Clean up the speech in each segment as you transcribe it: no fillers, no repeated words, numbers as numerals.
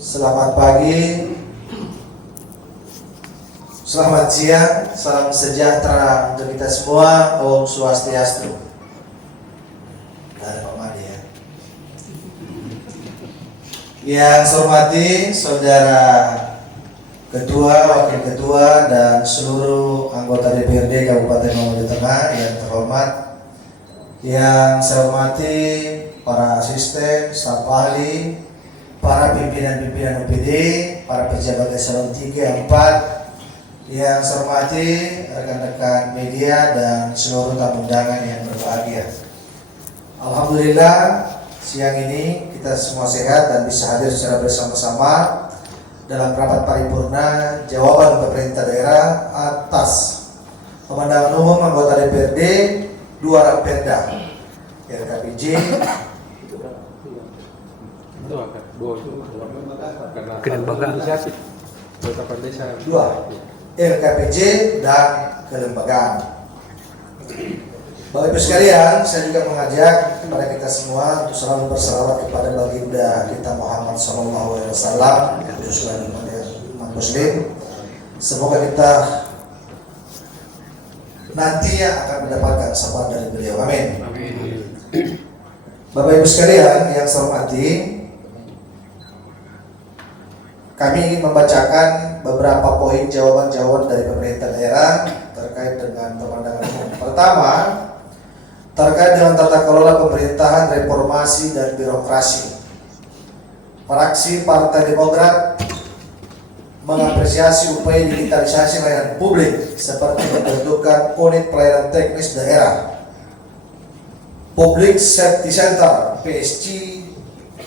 Selamat pagi, selamat siang, salam sejahtera untuk kita semua. Om Swastiastu. Ada Pak Madi ya. Yang saya hormati saudara Ketua, Wakil Ketua, dan seluruh anggota DPRD Kabupaten Mamuju Tengah yang terhormat. Yang saya hormati para asisten, staf ahli, para pimpinan-pimpinan OPD, para pejabat eselon 3, 4, yang saya hormati rekan-rekan media dan seluruh tamu undangan yang berbahagia. Alhamdulillah siang ini kita semua sehat dan bisa hadir secara bersama-sama dalam rapat paripurna jawaban pemerintah daerah atas pemandangan umum anggota DPRD 2 Raperda RKPJ dua LKPJ dan kelembagaan. Bapak Ibu sekalian, saya juga mengajak kepada kita semua untuk selalu berselawat kepada baginda kita Muhammad SAW, khususnya umat Muslim. Semoga kita nantinya akan mendapatkan syafaat dari beliau. Amin. Bapak Ibu sekalian yang saya hormati, kami ingin membacakan beberapa poin jawaban-jawaban dari pemerintah daerah terkait dengan pemandangan umum. Pertama, terkait dengan tata kelola pemerintahan, reformasi, dan birokrasi. Fraksi Partai Demokrat mengapresiasi upaya digitalisasi layanan publik seperti pembentukan unit pelayanan teknis daerah, Public Safety Center (PSG)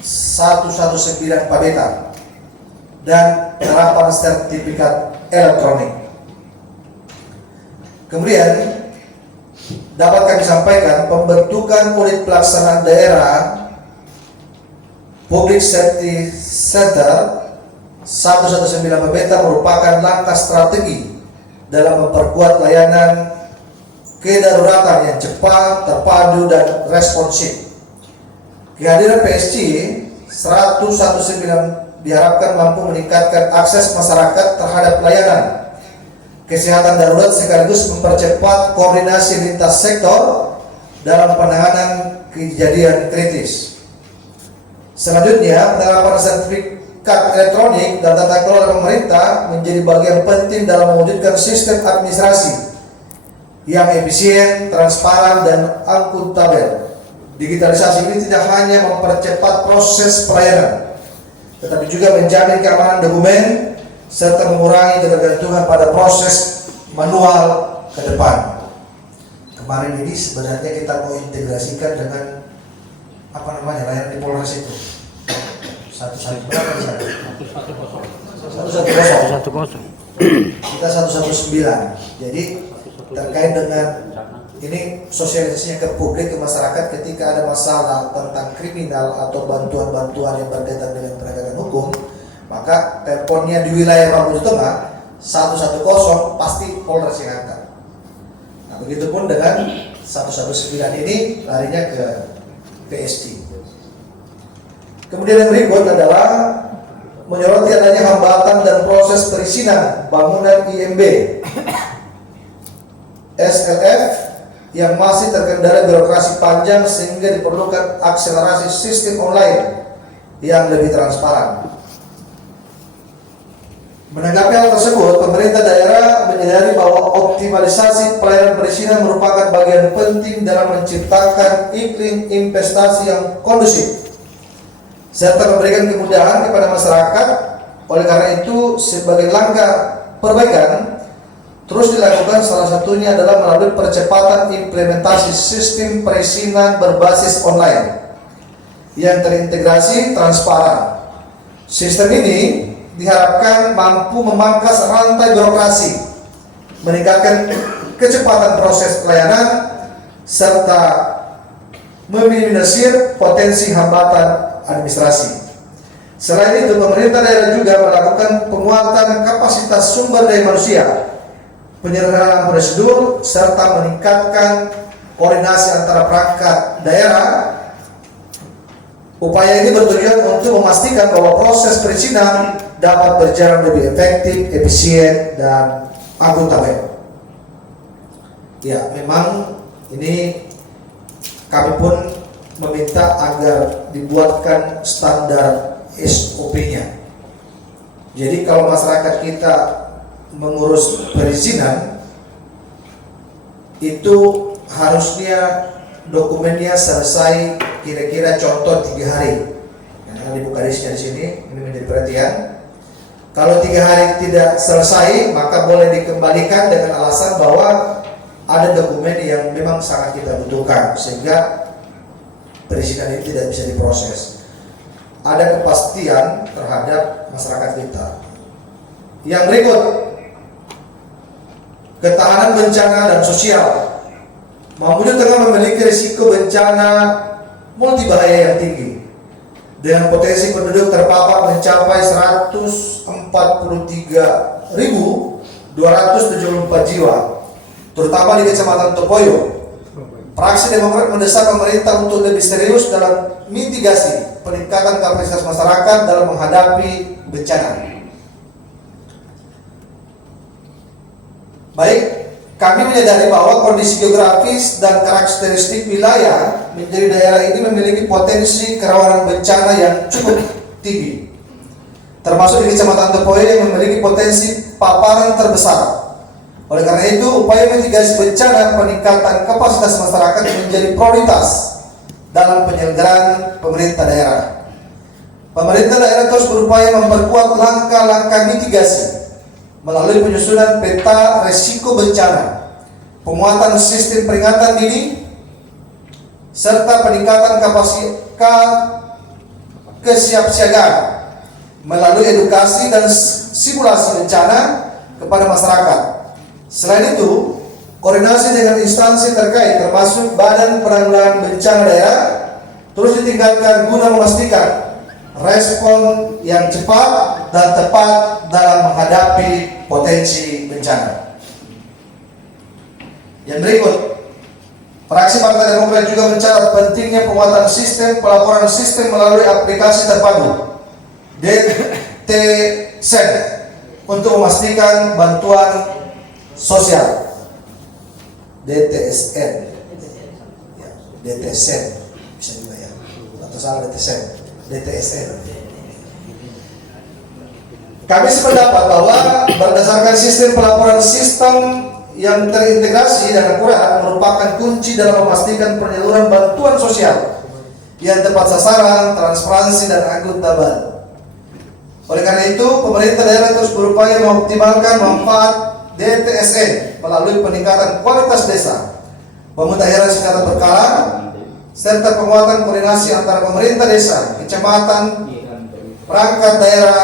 119 Pabeta, dan penerapan sertifikat elektronik. Kemudian dapat kami sampaikan pembentukan unit pelaksanaan daerah Public Safety Center 119 Pabeta merupakan langkah strategi dalam memperkuat layanan kedaruratan yang cepat, terpadu, dan responsif. Kehadiran PSG 119 diharapkan mampu meningkatkan akses masyarakat terhadap layanan kesehatan darurat sekaligus mempercepat koordinasi lintas sektor dalam penanganan kejadian kritis. Selanjutnya, penerapan sertifikat elektronik dan tata kelola pemerintah menjadi bagian penting dalam mewujudkan sistem administrasi yang efisien, transparan, dan akuntabel. Digitalisasi ini tidak hanya mempercepat proses pelayanan, tetapi juga menjamin keamanan dokumen serta mengurangi ketergantungan pada proses manual ke depan. Kemarin ini sebenarnya kita mau integrasikan dengan layanan di Polres itu. Berapa di sana? 110. Kita 119. Jadi terkait dengan ini sosialisasinya ke publik, ke masyarakat ketika ada masalah tentang kriminal atau bantuan-bantuan yang berkaitan dengan penegakan hukum, maka teleponnya di wilayah Mamuju Tengah 110 pasti Polres yang angkat. Nah, begitupun dengan 119 ini larinya ke PSG. Kemudian yang berikut adalah menyoroti adanya hambatan dan proses perizinan bangunan IMB SLF yang masih terkendala birokrasi panjang sehingga diperlukan akselerasi sistem online yang lebih transparan. Menanggapi hal tersebut, pemerintah daerah menyadari bahwa optimalisasi pelayanan perizinan merupakan bagian penting dalam menciptakan iklim investasi yang kondusif serta memberikan kemudahan kepada masyarakat. Oleh karena itu, sebagai langkah perbaikan terus dilakukan, salah satunya adalah melalui percepatan implementasi sistem perizinan berbasis online yang terintegrasi transparan. Sistem ini diharapkan mampu memangkas rantai birokrasi, meningkatkan kecepatan proses pelayanan, serta meminimalisir potensi hambatan administrasi. Selain itu, pemerintah daerah juga melakukan penguatan kapasitas sumber daya manusia, penyederhanaan prosedur, serta meningkatkan koordinasi antara perangkat daerah Upaya ini bertujuan untuk memastikan bahwa proses perizinan dapat berjalan lebih efektif, efisien, dan akuntabel. Ya, memang ini kami pun meminta agar dibuatkan standar SOP-nya. Jadi kalau masyarakat kita mengurus perizinan, itu harusnya dokumennya selesai kira-kira contoh 3 hari. Nah, dibuka listnya di sini, ini menjadi perhatian. Kalau 3 hari tidak selesai, maka boleh dikembalikan dengan alasan bahwa ada dokumen yang memang sangat kita butuhkan, sehingga perizinan ini tidak bisa diproses. Ada kepastian terhadap masyarakat kita. Yang berikut, ketahanan bencana dan sosial. Mamuju tengah memiliki risiko bencana multibahaya yang tinggi, dengan potensi penduduk terpapar mencapai 143.274 jiwa, terutama di Kecamatan Topoyo. Fraksi Demokrat mendesak pemerintah untuk lebih serius dalam mitigasi peningkatan kapasitas masyarakat dalam menghadapi bencana. Baik, kami menyadari bahwa kondisi geografis dan karakteristik wilayah menjadi daerah ini memiliki potensi kerawanan bencana yang cukup tinggi, termasuk di Kecamatan Topoyo yang memiliki potensi paparan terbesar. Oleh karena itu, upaya mitigasi bencana peningkatan kapasitas masyarakat menjadi prioritas dalam penyelenggaraan pemerintah daerah. Pemerintah daerah terus berupaya memperkuat langkah-langkah mitigasi melalui penyusunan peta risiko bencana, penguatan sistem peringatan dini, serta peningkatan kapasitas kesiapsiagaan melalui edukasi dan simulasi bencana kepada masyarakat. Selain itu, koordinasi dengan instansi terkait termasuk Badan Penanggulangan Bencana Daerah terus ditingkatkan guna memastikan respon yang cepat dan tepat dalam menghadapi potensi bencana. Yang berikut, fraksi Partai Demokrat juga mencatat pentingnya penguatan sistem pelaporan sistem melalui aplikasi terpadu DTSEN untuk memastikan bantuan sosial. DTSN, ya, DTSN bisa juga ya, atau salah DTSN. Kami sependapat bahwa berdasarkan sistem pelaporan sistem yang terintegrasi dan akurat merupakan kunci dalam memastikan penyaluran bantuan sosial yang tepat sasaran, transparansi, dan akuntabel. Oleh karena itu, pemerintah daerah terus berupaya mengoptimalkan manfaat DTSN melalui peningkatan kualitas desa, pemutahiran secara berkala, serta penguatan koordinasi antara pemerintah desa, kecamatan, perangkat daerah.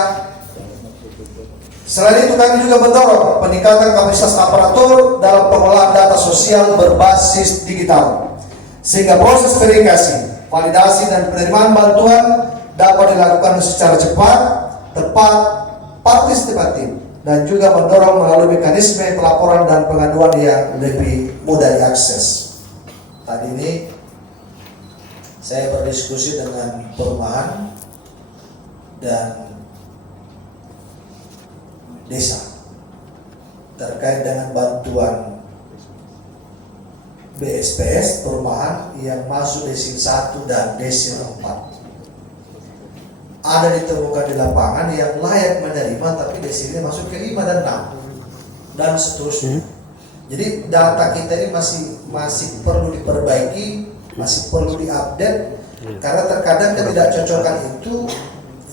Selain itu, kami juga mendorong peningkatan kapasitas aparatur dalam pengolahan data sosial berbasis digital, sehingga proses verifikasi, validasi, dan penerimaan bantuan dapat dilakukan secara cepat, tepat, partisipatif, dan juga mendorong melalui mekanisme pelaporan dan pengaduan yang lebih mudah diakses. Tadi ini saya berdiskusi dengan perumahan dan desa terkait dengan bantuan BSPS perumahan yang masuk desil 1 dan desil 4. Ada ditemukan di lapangan yang layak menerima tapi desilnya masuk ke 5 dan 6 dan seterusnya. Jadi data kita ini masih perlu diperbaiki, masih perlu diupdate, karena terkadang ketidakcocokan itu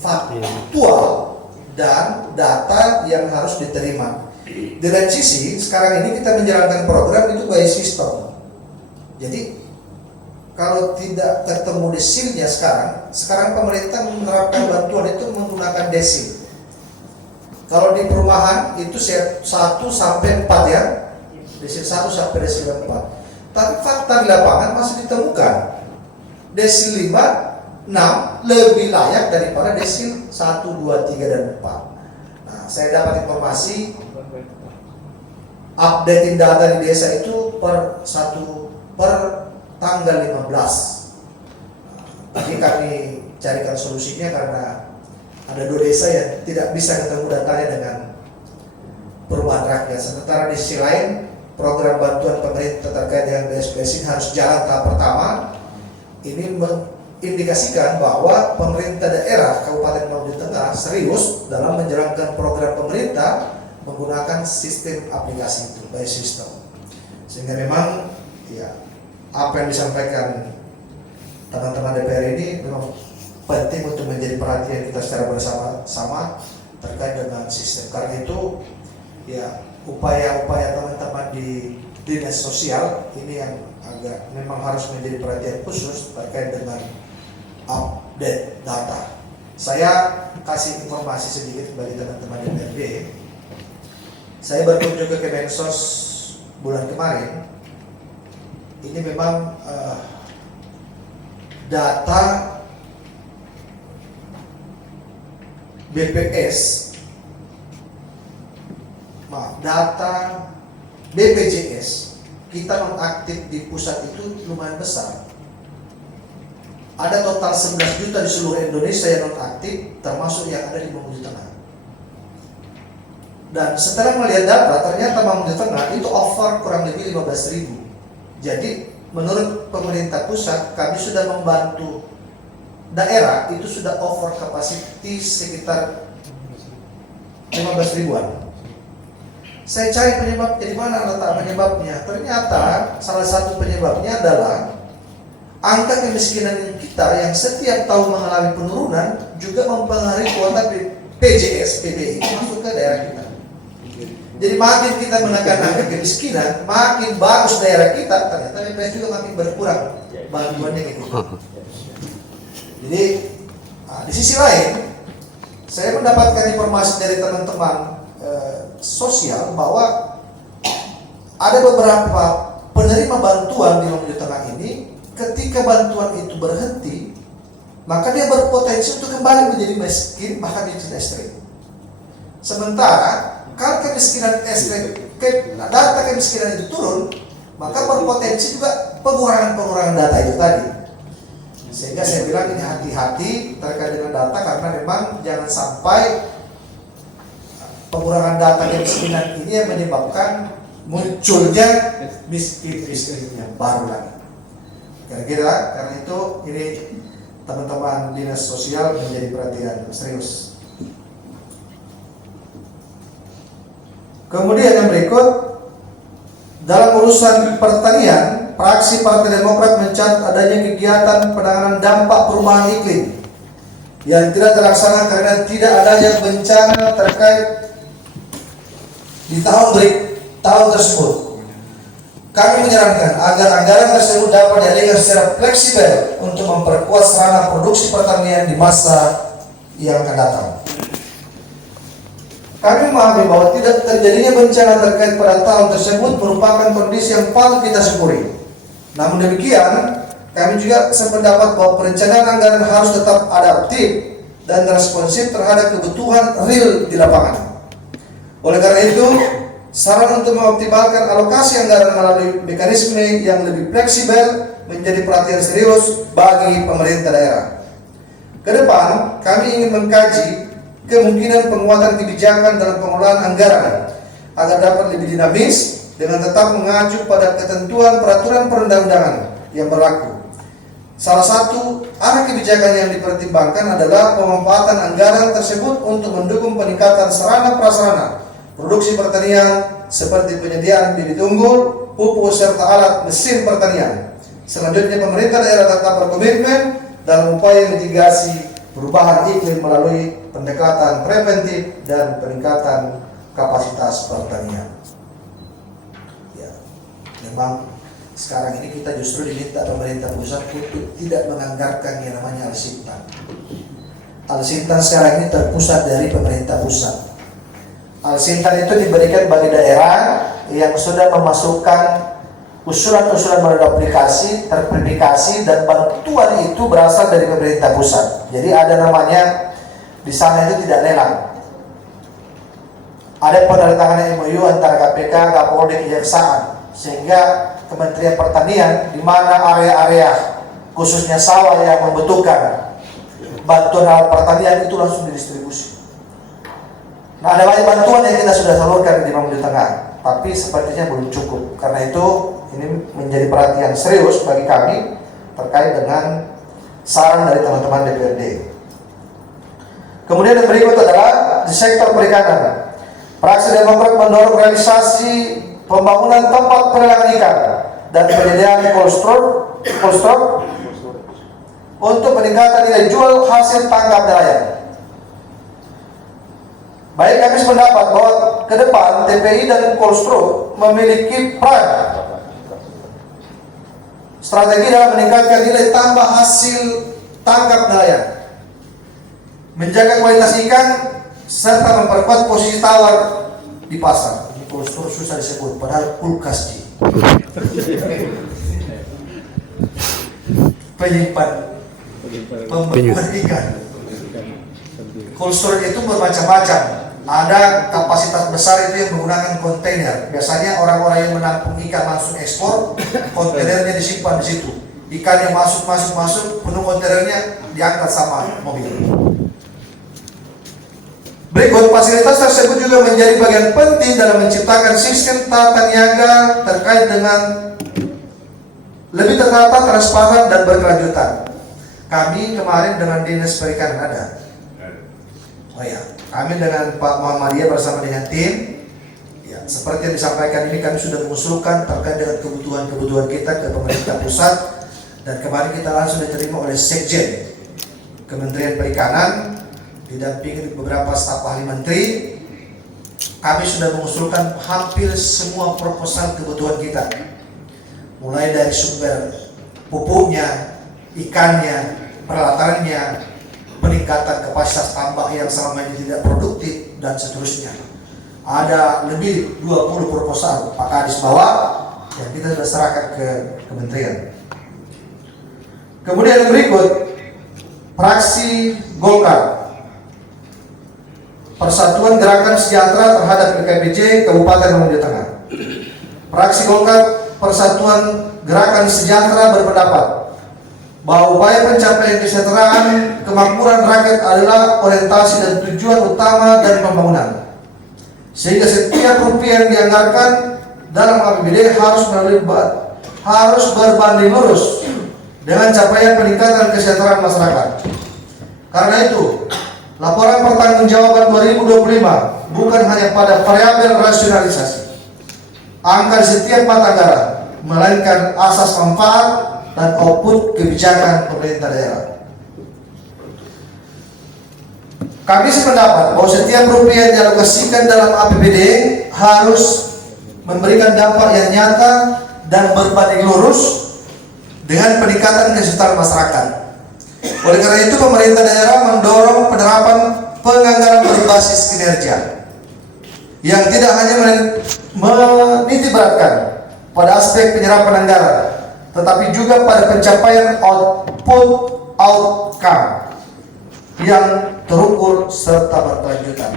faktual dan data yang harus diterima. Di lain sisi, sekarang ini kita menjalankan program itu by system. Jadi kalau tidak ketemu desilnya sekarang pemerintah menerapkan bantuan itu menggunakan desil. Kalau di perumahan itu 1 sampai 4 ya, desil 1 sampai desil 4. Tapi fakta di lapangan masih ditemukan desil 5, 6 lebih layak daripada desil 1, 2, 3, dan 4. Nah, saya dapat informasi updating data di desa itu per tanggal 15. Jadi kami carikan solusinya karena ada 2 desa yang tidak bisa ketemu datanya dengan perumahan rakyat. Sementara di sisi lain program bantuan pemerintah terkait dengan BSPS ini harus jalan tahap pertama. Ini mengindikasikan bahwa pemerintah daerah Kabupaten Maluku Tengah serius dalam menjalankan program pemerintah menggunakan sistem aplikasi itu, by system. Sehingga memang ya apa yang disampaikan teman-teman DPR ini memang penting untuk menjadi perhatian kita secara bersama-sama terkait dengan sistem. Karena itu ya upaya-upaya teman-teman di dinas sosial ini yang agak memang harus menjadi perhatian khusus terkait dengan update data. Saya kasih informasi sedikit bagi teman-teman DPRD. Saya berkunjung ke Kemensos bulan kemarin. Ini memang data BPS, data BPJS kita nonaktif di pusat itu lumayan besar. Ada total 11 juta di seluruh Indonesia yang nonaktif, termasuk yang ada di Maluku Tengah. Dan setelah melihat data, ternyata Maluku Tengah itu over kurang lebih 15.000. Jadi menurut pemerintah pusat, kami sudah membantu daerah itu sudah over capacity sekitar 15 ribuan. Saya cari penyebabnya, di mana letak penyebabnya. Ternyata salah satu penyebabnya adalah angka kemiskinan kita yang setiap tahun mengalami penurunan juga mempengaruhi kuota PJS, PBI masuk ke daerah kita. Jadi makin kita menekan angka kemiskinan, makin bagus daerah kita, ternyata BPS juga makin berkurang bantuannya gitu. Jadi di sisi lain, saya mendapatkan informasi dari teman-teman sosial bahwa ada beberapa penerima bantuan di Maluku Tengah ini, ketika bantuan itu berhenti, maka dia berpotensi untuk kembali menjadi miskin, bahkan miskin ekstrim. Sementara kalau kemiskinan ekstrim, data kemiskinan itu turun, maka berpotensi juga pengurangan data itu tadi. Sehingga saya bilang ini hati-hati terkait dengan data, karena memang jangan sampai pengurangan data kemiskinan ini yang menyebabkan munculnya miskin yang baru lagi. Kira-kira karena itu ini teman-teman dinas sosial menjadi perhatian serius. Kemudian yang berikut, dalam urusan pertanian, fraksi Partai Demokrat mencatat adanya kegiatan penanganan dampak perubahan iklim yang tidak terlaksana karena tidak adanya bencana terkait di tahun tersebut. Kami menyarankan agar anggaran tersebut dapat dialihkan secara fleksibel untuk memperkuat sarana produksi pertanian di masa yang akan datang. Kami memahami bahwa tidak terjadinya bencana terkait pada tahun tersebut merupakan kondisi yang patut kita syukuri. Namun demikian, kami juga sependapat bahwa perencanaan anggaran harus tetap adaptif dan responsif terhadap kebutuhan real di lapangan. Oleh karena itu, saran untuk mengoptimalkan alokasi anggaran melalui mekanisme yang lebih fleksibel menjadi perhatian serius bagi pemerintah daerah. Kedepan, kami ingin mengkaji kemungkinan penguatan kebijakan dalam pengelolaan anggaran agar dapat lebih dinamis dengan tetap mengacu pada ketentuan peraturan perundang-undangan yang berlaku. Salah satu arah kebijakan yang dipertimbangkan adalah pemanfaatan anggaran tersebut untuk mendukung peningkatan sarana prasarana produksi pertanian seperti penyediaan bibit unggul, pupuk serta alat mesin pertanian. Selanjutnya, pemerintah daerah tetap berkomitmen dalam upaya mitigasi perubahan iklim melalui pendekatan preventif dan peningkatan kapasitas pertanian. Ya, memang sekarang ini kita justru diminta pemerintah pusat untuk tidak menganggarkan yang namanya Alsintan. Alsintan sekarang ini terpusat dari pemerintah pusat. Alsintan itu diberikan bagi daerah yang sudah memasukkan usulan-usulan melalui aplikasi, terverifikasi, dan bantuan itu berasal dari pemerintah pusat. Jadi ada namanya di sana itu tidak lelang. Ada penandatanganan MOU antara KPK, Kapolri, Kejaksaan, sehingga Kementerian Pertanian di mana area-area khususnya sawah yang membutuhkan bantuan alat pertanian itu langsung didistribusi. Nah, ada banyak bantuan yang kita sudah salurkan di Mamuju Tengah, tapi sepertinya belum cukup. Karena itu ini menjadi perhatian serius bagi kami terkait dengan saran dari teman-teman DPRD. Kemudian yang berikut adalah di sektor perikanan. Fraksi Demokrat mendorong realisasi pembangunan tempat pelelangan ikan dan penyediaan cold storage untuk peningkatan nilai jual hasil tangkap nelayan. Baik, kami sependapat bahwa ke depan TPI dan cold storage memiliki peran strategi dalam meningkatkan nilai tambah hasil tangkap nelayan, menjaga kualitas ikan, serta memperkuat posisi tawar di pasar. Ini cold storage susah disebut, padahal kulkas ji. Penyimpan pembekuan ikan. Cold storage itu bermacam-macam. Ada kapasitas besar itu yang menggunakan kontainer. Biasanya orang-orang yang menampung ikan langsung ekspor, kontainernya disimpan di situ. Ikan yang masuk, penuh kontainernya diangkat sama mobil. Berikut, fasilitas tersebut juga menjadi bagian penting dalam menciptakan sistem tata niaga terkait dengan lebih tertata, transparan, dan berkelanjutan. Kami kemarin dengan Dinas Perikanan ada. Oh ya, kami dengan Pak Muhammadiyah bersama dengan tim, ya, seperti yang disampaikan ini kami sudah mengusulkan terkait dengan kebutuhan kita ke pemerintah pusat, dan kemarin kita langsung diterima oleh Sekjen Kementerian Perikanan didampingi beberapa staf ahli menteri. Kami sudah mengusulkan hampir semua proposal kebutuhan kita, mulai dari sumber pupuknya, ikannya, peralatannya, peningkatan kapasitas tambak yang selama ini tidak produktif, dan seterusnya. Ada lebih 20 proposal Pak Kadis bawa yang kita sudah serahkan ke kementerian. Kemudian yang berikut, fraksi Golkar, Persatuan Gerakan Sejahtera Terhadap PKBJ Kabupaten Mamuju Tengah. Fraksi Golkar Persatuan Gerakan Sejahtera berpendapat bahwa upaya pencapaian kesejahteraan kemakmuran rakyat adalah orientasi dan tujuan utama dan pembangunan, sehingga setiap rupiah yang dianggarkan dalam APBD harus berbanding lurus dengan capaian peningkatan kesejahteraan masyarakat. Karena itu, laporan pertanggungjawaban 2025 bukan hanya pada variabel rasionalisasi angka di setiap mata anggaran, melainkan asas manfaat dan output kebijakan pemerintah daerah. Kami sependapat bahwa setiap rupiah yang dialokasikan dalam APBD harus memberikan dampak yang nyata dan berbanding lurus dengan peningkatan kesejahteraan masyarakat. Oleh karena itu, pemerintah daerah mendorong penerapan penganggaran berbasis kinerja yang tidak hanya menitikberatkan pada aspek penyerapan anggaran, tetapi juga pada pencapaian output outcome yang terukur serta berkelanjutan.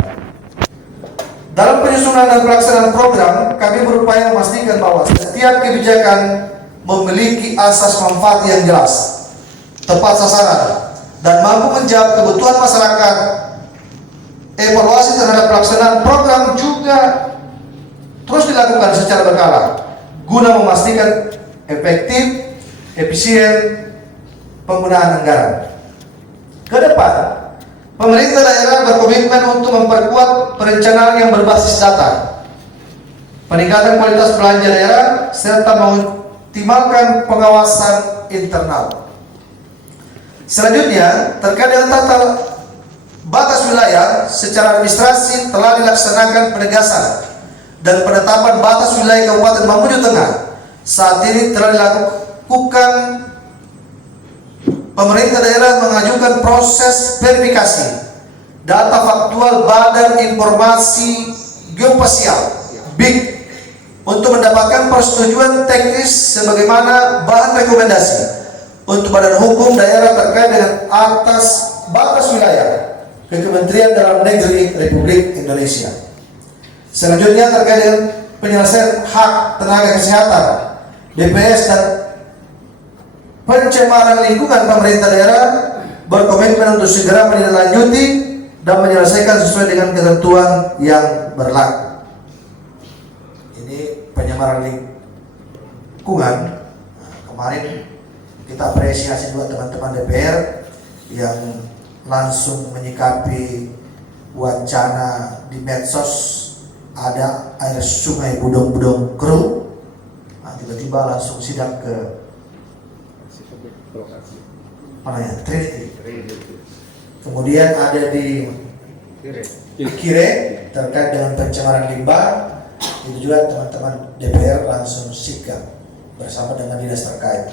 Dalam penyusunan dan pelaksanaan program, kami berupaya memastikan bahwa setiap kebijakan memiliki asas manfaat yang jelas, tepat sasaran, dan mampu menjawab kebutuhan masyarakat. Evaluasi terhadap pelaksanaan program juga terus dilakukan secara berkala guna memastikan efektif, efisien penggunaan anggaran. Ke depan, pemerintah daerah berkomitmen untuk memperkuat perencanaan yang berbasis data, peningkatan kualitas belanja daerah, serta mengoptimalkan pengawasan internal. Selanjutnya, terkait dengan tata batas wilayah, secara administrasi telah dilaksanakan penegasan dan penetapan batas wilayah Kabupaten Mamuju Tengah. Saat ini telah dilakukan pemerintah daerah mengajukan proses verifikasi data faktual Badan Informasi Geospasial BIG untuk mendapatkan persetujuan teknis sebagaimana bahan rekomendasi untuk Badan Hukum Daerah terkait dengan atas batas wilayah ke Kementerian Dalam Negeri Republik Indonesia. Selanjutnya, terkait dengan penyelesaian hak tenaga kesehatan, DPS dan pencemaran lingkungan, pemerintah daerah berkomitmen untuk segera menindaklanjuti dan menyelesaikan sesuai dengan ketentuan yang berlaku. Ini penyamaran lingkungan. Nah, kemarin kita apresiasi juga teman-teman DPR yang langsung menyikapi wacana di medsos ada air sungai Budong-Budong keruh. Nah, tiba-tiba langsung sidak ke mana ya, Trinity. Kemudian ada di Kire terkait dengan pencemaran limbah. Itu juga teman-teman DPR langsung sigap bersama dengan dinas terkait.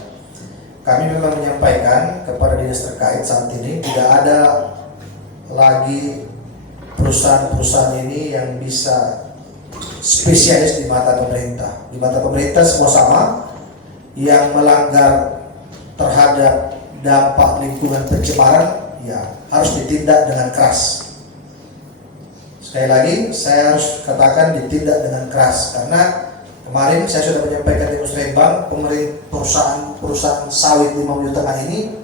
Kami memang menyampaikan kepada dinas terkait saat ini tidak ada lagi perusahaan-perusahaan ini yang bisa spesialis di mata pemerintah. Di mata pemerintah semua sama, yang melanggar terhadap dampak lingkungan pencemaran ya harus ditindak dengan keras. Sekali lagi saya harus katakan ditindak dengan keras, karena kemarin saya sudah menyampaikan di Musrembang, perusahaan sawit di Mamuju Tengah ini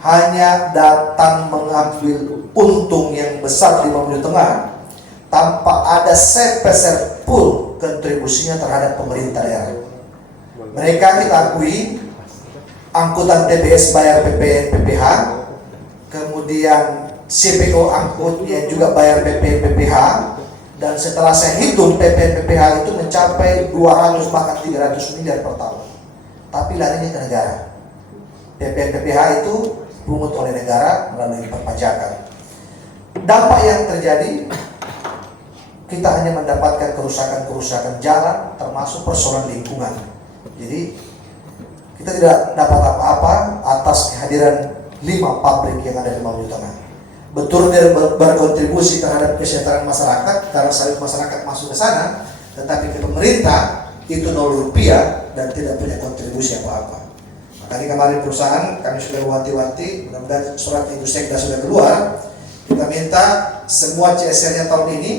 hanya datang mengambil untung yang besar di Mamuju Tengah tanpa ada sepeser pun kontribusinya terhadap pemerintah daerah. Mereka kita akui angkutan TBS bayar PPN PPH, kemudian CPO angkutnya juga bayar PPN PPH, dan setelah saya hitung PPN PPH itu mencapai 200 bahkan 300 miliar per tahun, tapi larinya ke negara. PPN PPH itu pungut oleh negara melalui perpajakan. Dampak yang terjadi, kita hanya mendapatkan kerusakan-kerusakan jalan termasuk persoalan lingkungan. Jadi kita tidak dapat apa-apa atas kehadiran 5 pabrik yang ada di Mamuju Tengah. Betul dia berkontribusi terhadap kesejahteraan masyarakat karena sawit masyarakat masuk ke sana, tetapi ke pemerintah itu 0 rupiah dan tidak punya kontribusi apa-apa. Makanya kemarin perusahaan kami sudah wanti-wanti, mudah-mudahan surat Ibu Sekda sudah keluar. Kita minta semua CSR-nya tahun ini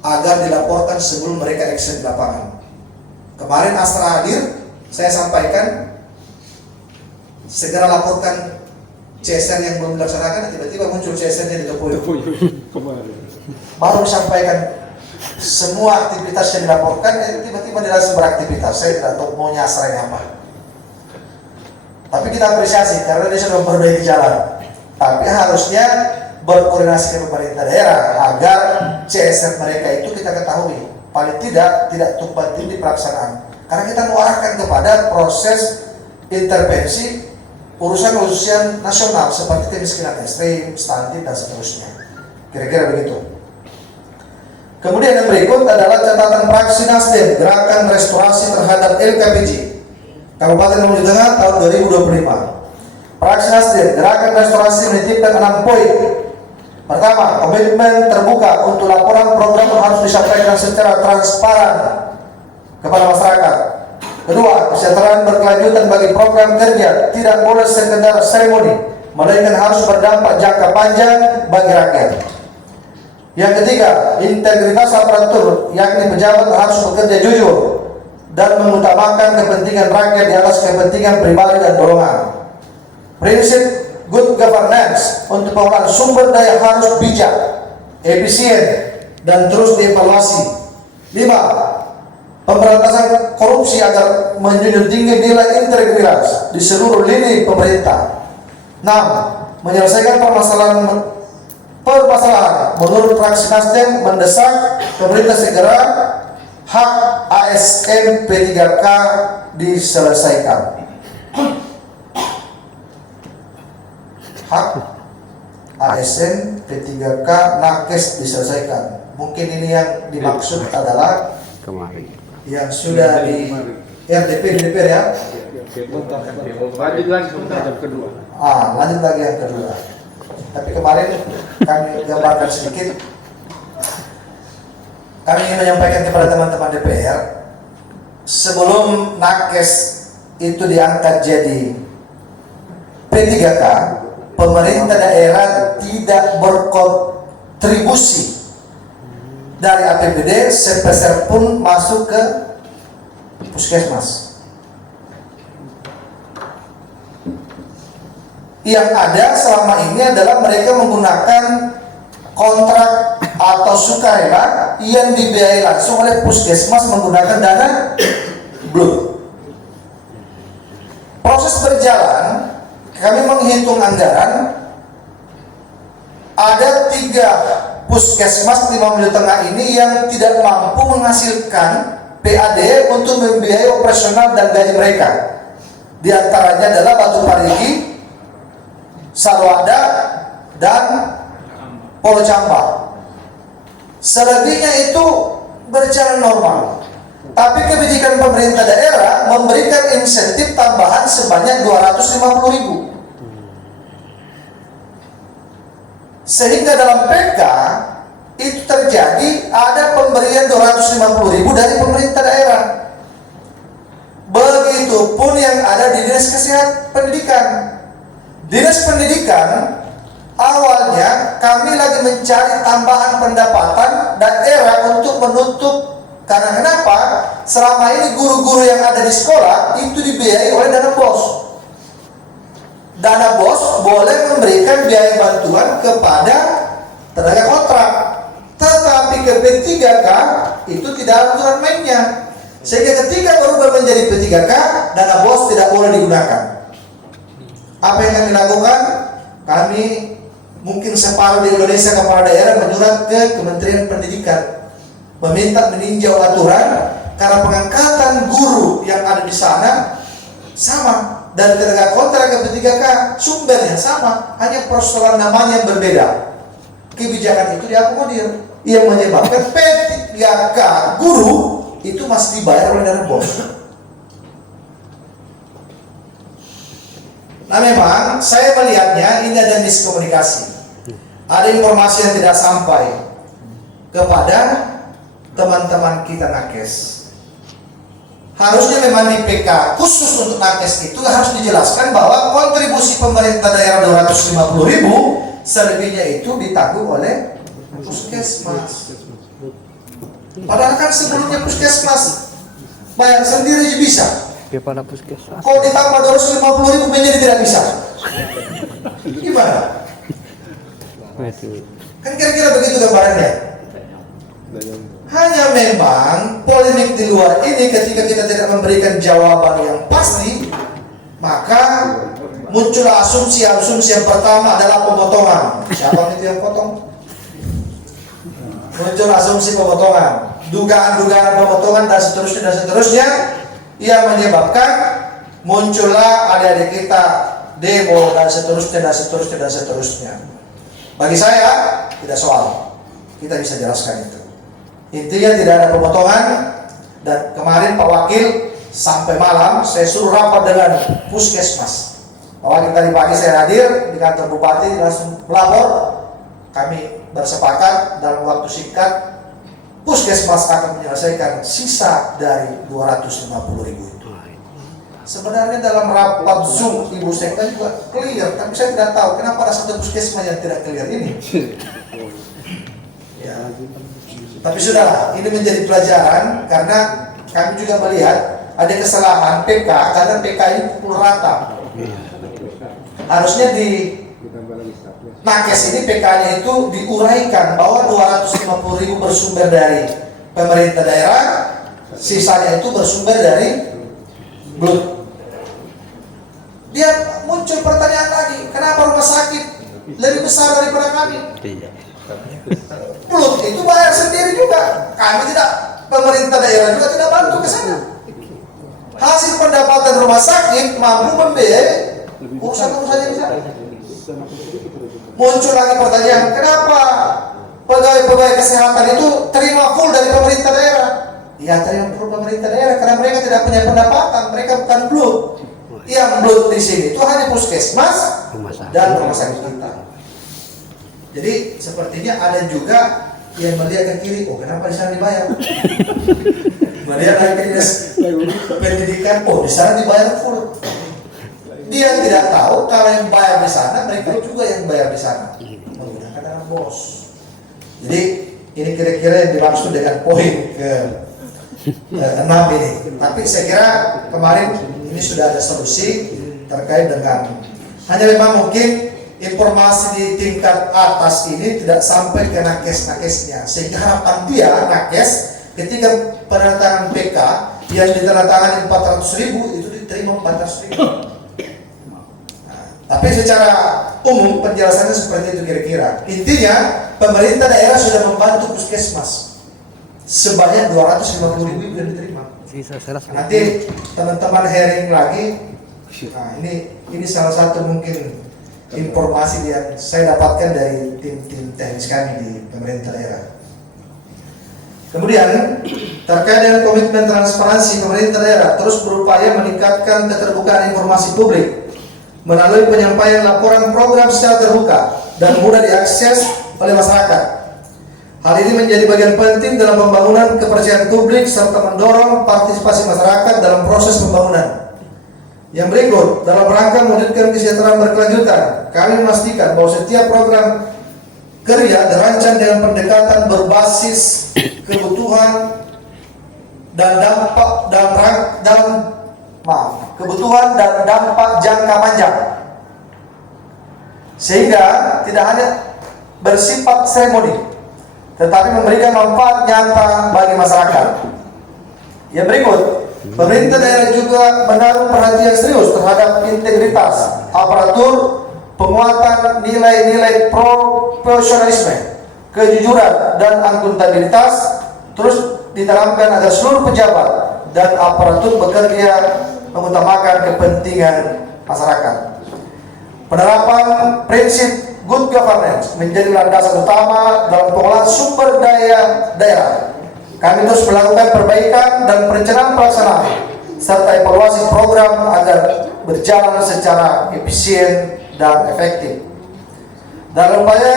agar dilaporkan sebelum mereka action di lapangan. Kemarin Astra hadir, saya sampaikan segera laporkan CSR yang belum dilaksanakan. Tiba-tiba muncul CSR-nya di Topoyo. Baru disampaikan semua aktivitas yang dilaporkan, tiba-tiba dia langsung beraktivitas. Saya tidak tahu mau nyasarnya apa. Tapi kita apresiasi karena dia sudah memperbaiki jalan. Tapi harusnya berkoordinasi ke pemerintah daerah agar CSR mereka itu kita ketahui. Paling tidak tumpang tindih di pelaksanaan. Karena kita mengarahkan kepada proses intervensi urusan nasional seperti kemiskinan ekstrim, stunting dan seterusnya. Kira-kira begitu. Kemudian yang berikut adalah catatan praksi Nasdem gerakan restorasi terhadap LKPJ Kabupaten Mamuju Tengah tahun 2025. Praksi Nasdem gerakan restorasi menitipkan 6 poin. Pertama, komitmen terbuka untuk laporan program harus disampaikan secara transparan kepada masyarakat. Kedua, kesejahteraan berkelanjutan bagi program kerja tidak boleh sekedar seremoni, melainkan harus berdampak jangka panjang bagi rakyat. Yang ketiga, integritas aparatur, yakni pejabat harus bekerja jujur dan mengutamakan kepentingan rakyat di atas kepentingan pribadi dan golongan. Prinsip good governance untuk pengelolaan sumber daya harus bijak, efisien, dan terus dievaluasi. 5. Pemberantasan korupsi agar menjunjung tinggi nilai integritas di seluruh lini pemerintah. 6. Menyelesaikan permasalahan menurut fraksi Nasdem mendesak pemerintah segera hak ASN P3K diselesaikan. Hak ASN P3K nakes diselesaikan. Mungkin ini yang dimaksud adalah kemarin yang sudah di RDP di DPR ya. Lanjut lagi yang kedua. Lanjut lagi yang kedua. Tapi kemarin kami gambarkan sedikit. Kami ingin menyampaikan kepada teman-teman DPR, sebelum nakes itu diangkat jadi P3K, pemerintah daerah tidak berkontribusi dari APBD sepeser pun masuk ke puskesmas. Yang ada selama ini adalah mereka menggunakan kontrak atau sukarela yang dibiayai langsung oleh puskesmas menggunakan dana BLUT. Proses berjalan, kami menghitung anggaran, ada 3 puskesmas 5 Milo Tengah ini yang tidak mampu menghasilkan PAD untuk membiayai operasional dan gaji mereka. Di antaranya adalah Batu Parigi, Salwada, dan Polo Campak. Selebihnya itu berjalan normal. Tapi kebijakan pemerintah daerah memberikan insentif tambahan sebanyak 250.000. Sehingga dalam PK itu terjadi ada pemberian 250.000 dari pemerintah daerah. Begitupun yang ada di Dinas Kesehatan Pendidikan. Dinas Pendidikan awalnya kami lagi mencari tambahan pendapatan daerah untuk menutup. Karena kenapa? Selama ini guru-guru yang ada di sekolah itu dibiayai oleh dana BOS. Dana BOS boleh memberikan biaya bantuan kepada tenaga kontrak. Tetapi ke P3K itu tidak ada aturan mainnya. Sehingga ketika berubah menjadi P3K, dana BOS tidak boleh digunakan. Apa yang kami lakukan? Kami mungkin separuh di Indonesia kepala daerah menyurat ke Kementerian Pendidikan meminta meninjau aturan karena pengangkatan guru yang ada di sana sama dan tenaga kontrak ke P3K sumbernya sama, hanya persoalan namanya yang berbeda. Kebijakan itu diakomodir yang menyebabkan P3K guru itu masih dibayar oleh dana BOS. Nah, memang saya melihatnya ini ada miskomunikasi, ada informasi yang tidak sampai kepada teman-teman kita nakes. Harusnya memang di PK khusus untuk nakes itu harus dijelaskan bahwa kontribusi pemerintah daerah 250.000 selebihnya itu ditanggung oleh puskesmas. Padahal kan sebelumnya puskesmas bayar sendiri bisa. Kepala puskesmas. Kalau ditambah 250.000 menjadi tidak bisa. Gimana? Kan kira-kira begitu gambarannya. Hanya memang polemik di luar ini ketika kita tidak memberikan jawaban yang pasti, maka muncul asumsi-asumsi yang pertama adalah pemotongan. Siapa itu yang potong? Muncul asumsi pemotongan, dugaan-dugaan pemotongan dan seterusnya yang menyebabkan muncullah adik-adik kita demo dan seterusnya. Bagi saya tidak soal, kita bisa jelaskan itu. Intinya tidak ada pemotongan, dan kemarin Pak Wakil sampai malam saya suruh rapat dengan puskesmas. Pak Wakil tadi pagi saya hadir di kantor Bupati langsung melapor. Kami bersepakat dalam waktu singkat puskesmas akan menyelesaikan sisa dari 250.000 itu. Sebenarnya dalam rapat Zoom Ibu Sekda juga clear, tapi saya tidak tahu kenapa ada satu puskesmas yang tidak clear ini. Ya. Tapi sudahlah, ini menjadi pelajaran karena kami juga melihat ada kesalahan PK karena PK ini pukul rata. Harusnya di nakes ini PK-nya itu diuraikan bahwa 250.000 bersumber dari pemerintah daerah, sisanya itu bersumber dari BLUT. Dia muncul pertanyaan lagi, kenapa rumah sakit lebih besar daripada kami? BLUT itu bayar sendiri juga. Kami tidak, pemerintah daerah juga tidak bantu ke sana. Hasil pendapatan rumah sakit mampu membiayai urusan-urusan yang di sana. Muncul lagi pertanyaan, kenapa pegawai-pegawai kesehatan itu terima full dari pemerintah daerah? Ya, terima full pemerintah daerah karena mereka tidak punya pendapatan, mereka bukan BLUT. Yang BLUT di sini itu hanya puskesmas dan rumah sakit kita. Jadi sepertinya ada juga yang melihat ke kiri, oh kenapa di sana dibayar? Melihat ke dinas pendidikan, oh di sana dibayar full. Dia tidak tahu kalau yang bayar di sana, mereka juga yang bayar di sana menggunakan dana BOS. Jadi ini kira-kira yang dimaksud dengan poin ke 6 ini. Tapi saya kira kemarin ini sudah ada solusi terkait dengan Hanya memang mungkin informasi di tingkat atas ini tidak sampai ke nakes-nakesnya, sehingga harapan dia nakes ketika penandatangan PK yang ditandatangani 400.000 itu diterima 400.000. Nah, tapi secara umum penjelasannya seperti itu kira-kira. Intinya pemerintah daerah sudah membantu puskesmas sebanyak 250.000 yang diterima. Nanti teman-teman hearing lagi. Nah, ini salah satu mungkin informasi yang saya dapatkan dari tim-tim teknis kami di pemerintah daerah. Kemudian terkait dengan komitmen transparansi, pemerintah daerah terus berupaya meningkatkan keterbukaan informasi publik melalui penyampaian laporan program secara terbuka dan mudah diakses oleh masyarakat. Hal ini menjadi bagian penting dalam pembangunan kepercayaan publik serta mendorong partisipasi masyarakat dalam proses pembangunan. Yang berikut, dalam rangka mewujudkan kesejahteraan berkelanjutan, kami memastikan bahwa setiap program kerja dirancang dengan pendekatan berbasis kebutuhan dan kebutuhan dan dampak jangka panjang, sehingga tidak hanya bersifat seremoni, tetapi memberikan manfaat nyata bagi masyarakat. Yang berikut, pemerintah daerah juga menaruh perhatian serius terhadap integritas aparatur, penguatan nilai-nilai profesionalisme, kejujuran, dan akuntabilitas terus ditanamkan agar seluruh pejabat dan aparatur bekerja mengutamakan kepentingan masyarakat. Penerapan prinsip good governance menjadi landasan utama dalam pengelolaan sumber daya daerah. Kami terus melakukan perbaikan dan perencanaan pelaksanaan serta evaluasi program agar berjalan secara efisien dan efektif. Dalam upaya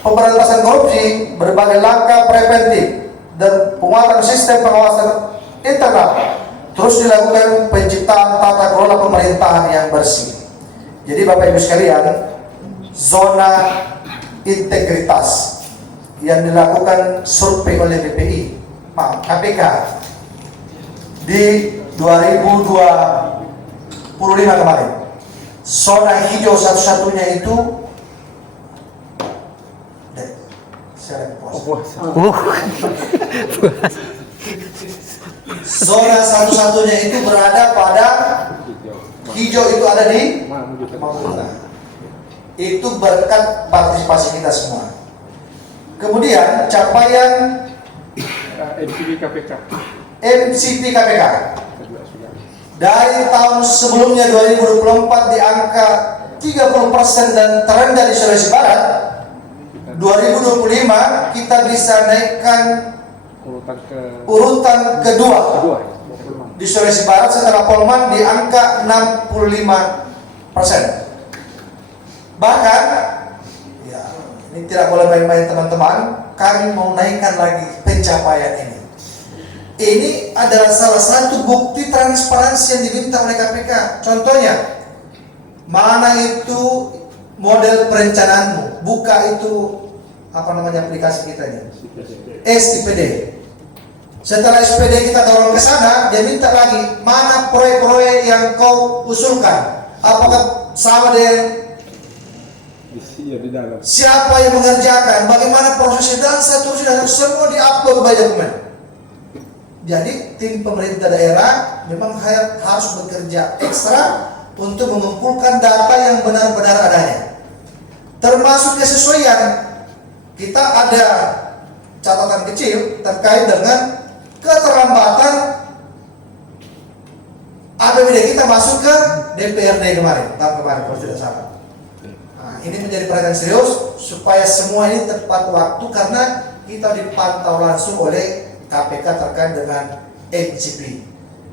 pemberantasan korupsi, berbagai langkah preventif dan penguatan sistem pengawasan internal terus dilakukan penciptaan tata kelola pemerintahan yang bersih. Jadi Bapak Ibu sekalian, zona integritas yang dilakukan survei oleh BPI, KPK di 2025 kemarin, zona hijau satu-satunya itu zona satu-satunya itu berada pada hijau, itu ada di Mamuju. Itu berkat partisipasi kita semua. Kemudian capaian MCP KPK dari tahun sebelumnya 2024 di angka 30% dan terendah di Sulawesi Barat, 2025 kita bisa naikkan urutan kedua di Sulawesi Barat setelah Polman di angka 65%. Bahkan ya, ini tidak boleh main-main teman-teman, kami mau naikkan lagi pencapaian ini. Ini adalah salah satu bukti transparansi yang diminta oleh KPK. Contohnya, mana itu model perencanaanmu, buka itu aplikasi kita ini, SIPD. Setelah SPD kita dorong ke sana, dia minta lagi, mana proyek-proyek yang kau usulkan, apakah sama dengan siapa yang mengerjakan, bagaimana prosesnya, dan seterusnya, semua diupload by dokumen. Jadi tim pemerintah daerah memang harus bekerja ekstra untuk mengumpulkan data yang benar-benar adanya, termasuk kesesuaian. Kita ada catatan kecil terkait dengan keterlambatan APBD kita masuk ke DPRD kemarin, kalau tidak salah. Nah, ini menjadi perhatian serius supaya semua ini tepat waktu, karena kita dipantau langsung oleh KPK terkait dengan MCP.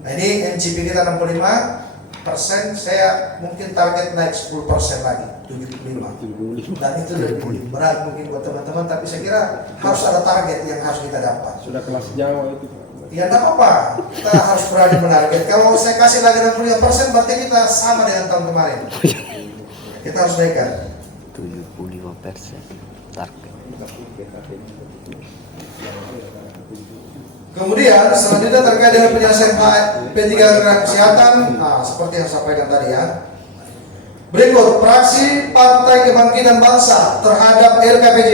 Nah, ini MCP kita 65%, saya mungkin target naik 10% lagi, 75. Dan itu lebih berat mungkin buat teman-teman, tapi saya kira harus ada target yang harus kita dapat. Sudah kelas Jawa itu. Ya tidak apa-apa, kita harus berani menarget. Kalau saya kasih lagi 65%, berarti kita sama dengan tahun kemarin. Kita harus naikkan 75% target. Kemudian selanjutnya terkait dengan penyelesaian P3 kesehatan, seperti yang saya sampaikan tadi ya. Berikut fraksi Partai Kebangkitan Bangsa terhadap LKPJ.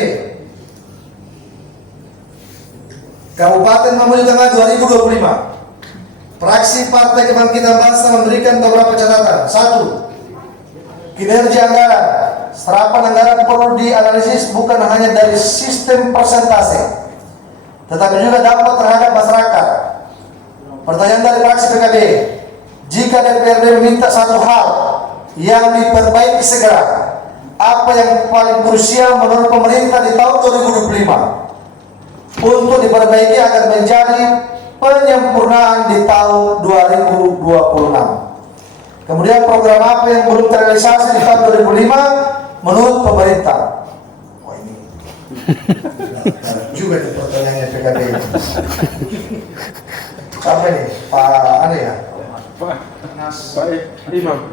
Kabupaten Mamuju Tengah 2025. Fraksi Partai Kebangkitan Bangsa memberikan beberapa catatan. 1. Kinerja anggaran. Serapan anggaran perlu dianalisis bukan hanya dari sistem persentase, tetapi juga dampak terhadap masyarakat. Pertanyaan dari fraksi PKB, jika DPRD meminta satu hal yang diperbaiki segera, apa yang paling krusial menurut pemerintah di tahun 2025 untuk diperbaiki agar menjadi penyempurnaan di tahun 2026? Kemudian program apa yang belum terrealisasi di tahun 2005 menurut pemerintah? Wah, ini juga nih pertanyaannya PKB. Siapa nih? Pak Anu ya? Pak Imam.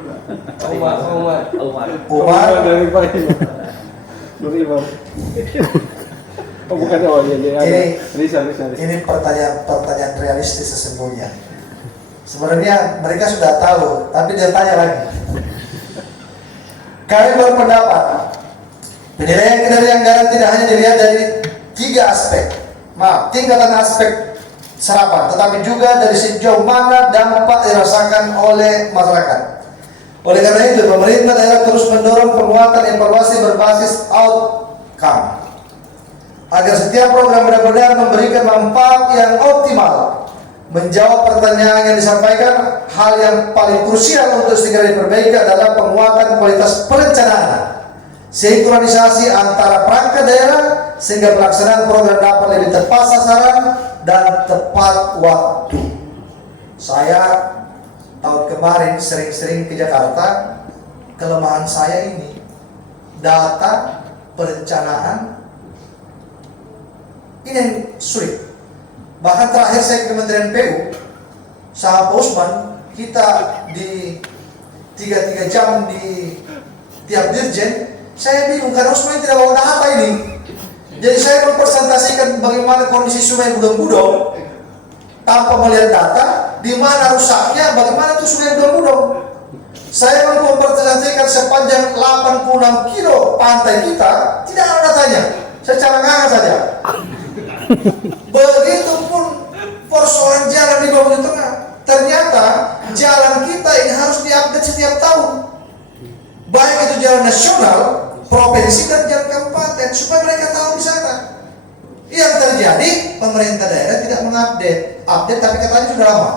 Umar Dari Pak Imam. Nur Imam. Oh bukan, oh iya. Risa. ini pertanyaan realistis sesungguhnya. Sebenarnya mereka sudah tahu, tapi dia tanya lagi. Kami berpendapat penilaian kinerja anggaran tidak hanya dilihat dari 3 aspek, tingkatan aspek serapan, tetapi juga dari sejauh mana dampak dirasakan oleh masyarakat. Oleh karena itu, pemerintah daerah terus mendorong penguatan evaluasi berbasis outcome agar setiap program benar-benar memberikan manfaat yang optimal. Menjawab pertanyaan yang disampaikan, hal yang paling krusial untuk segera diperbaiki adalah penguatan kualitas perencanaan, sinkronisasi antara perangkat daerah sehingga pelaksanaan program dapat lebih tepat sasaran dan tepat waktu. Saya tahun kemarin sering-sering ke Jakarta. Kelemahan saya ini data perencanaan ini yang sulit. Bahkan terakhir saya ke Kementerian PU sama Pak Usman, kita di 3 jam di tiap dirjen, saya bingung karena Usman tidak bawa data ini. Jadi saya mempresentasikan bagaimana kondisi sungai Budong-Budong tanpa melihat data, di mana rusaknya, bagaimana itu sungai Budong-Budong. Saya mempresentasikan sepanjang 86 kilo pantai kita, tidak ada datanya, secara nganga saja. Begitupun persoalan jalan di Mamuju Tengah. Ternyata jalan kita ini harus diupdate setiap tahun, baik itu jalan nasional, provinsi dan jalan kabupaten, supaya mereka tahu di sana. Yang terjadi pemerintah daerah tidak update tapi katanya sudah lama.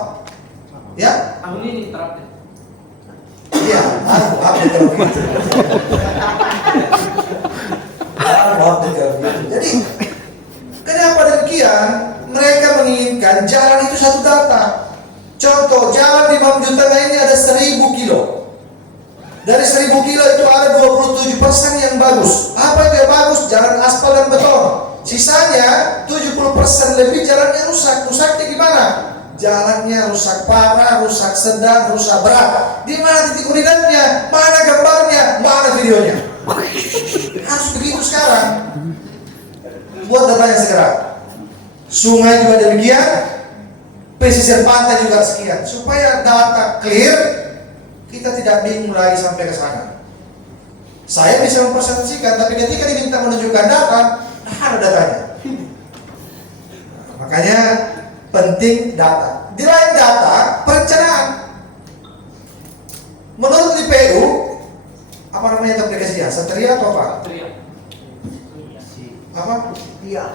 Ya? Tahun ini terupdate. Iya, update kalau begitu. Update kalau begitu. Jadi kenapa demikian? Mereka menginginkan jalan itu satu data. Contoh, jalan di Mamuju Tengah ini ada 1000 kilo. Dari 1000 kilo itu ada 27% yang bagus. Apa itu yang bagus? Jalan aspal dan beton. Sisanya 70% lebih jalannya rusak. Rusaknya gimana? Jalannya rusak parah, rusak sedang, rusak berat. Di mana titik koordinatnya? Mana gambarnya? Mana videonya? Harus begitu sekarang. Buat datanya segera. Sungai juga demikian, pesisir pantai juga sekian, supaya data clear, kita tidak bingung lagi sampai ke sana. Saya bisa mempresentasikan, tapi ketika diminta menunjukkan data, ada datanya. Makanya penting data. Di lain data, perencanaan. Menurut DPU, apa namanya aplikasinya? Satria atau apa? Apa?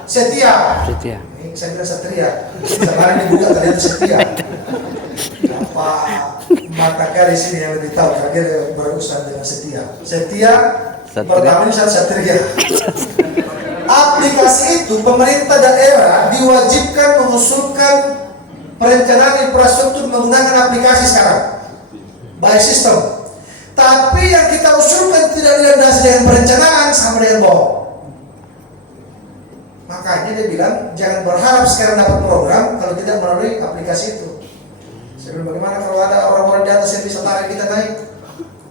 Setia. Ini saya bilang Satria. Sekarang dibuka ternyata Setia. Apa mata di sini yang lebih tahu karena dia berurusan dengan Setia. Setia. Pertama ini Satria. Aplikasi itu pemerintah daerah diwajibkan mengusulkan perencanaan infrastruktur menggunakan aplikasi sekarang, by system. Tapi yang kita usulkan tidak dilandasi dengan perencanaan, sama dengan bohong. Makanya dia bilang jangan berharap sekarang dapat program kalau tidak melalui aplikasi itu. Saya bilang bagaimana kalau ada orang-orang di atas yang bisa tarik kita naik?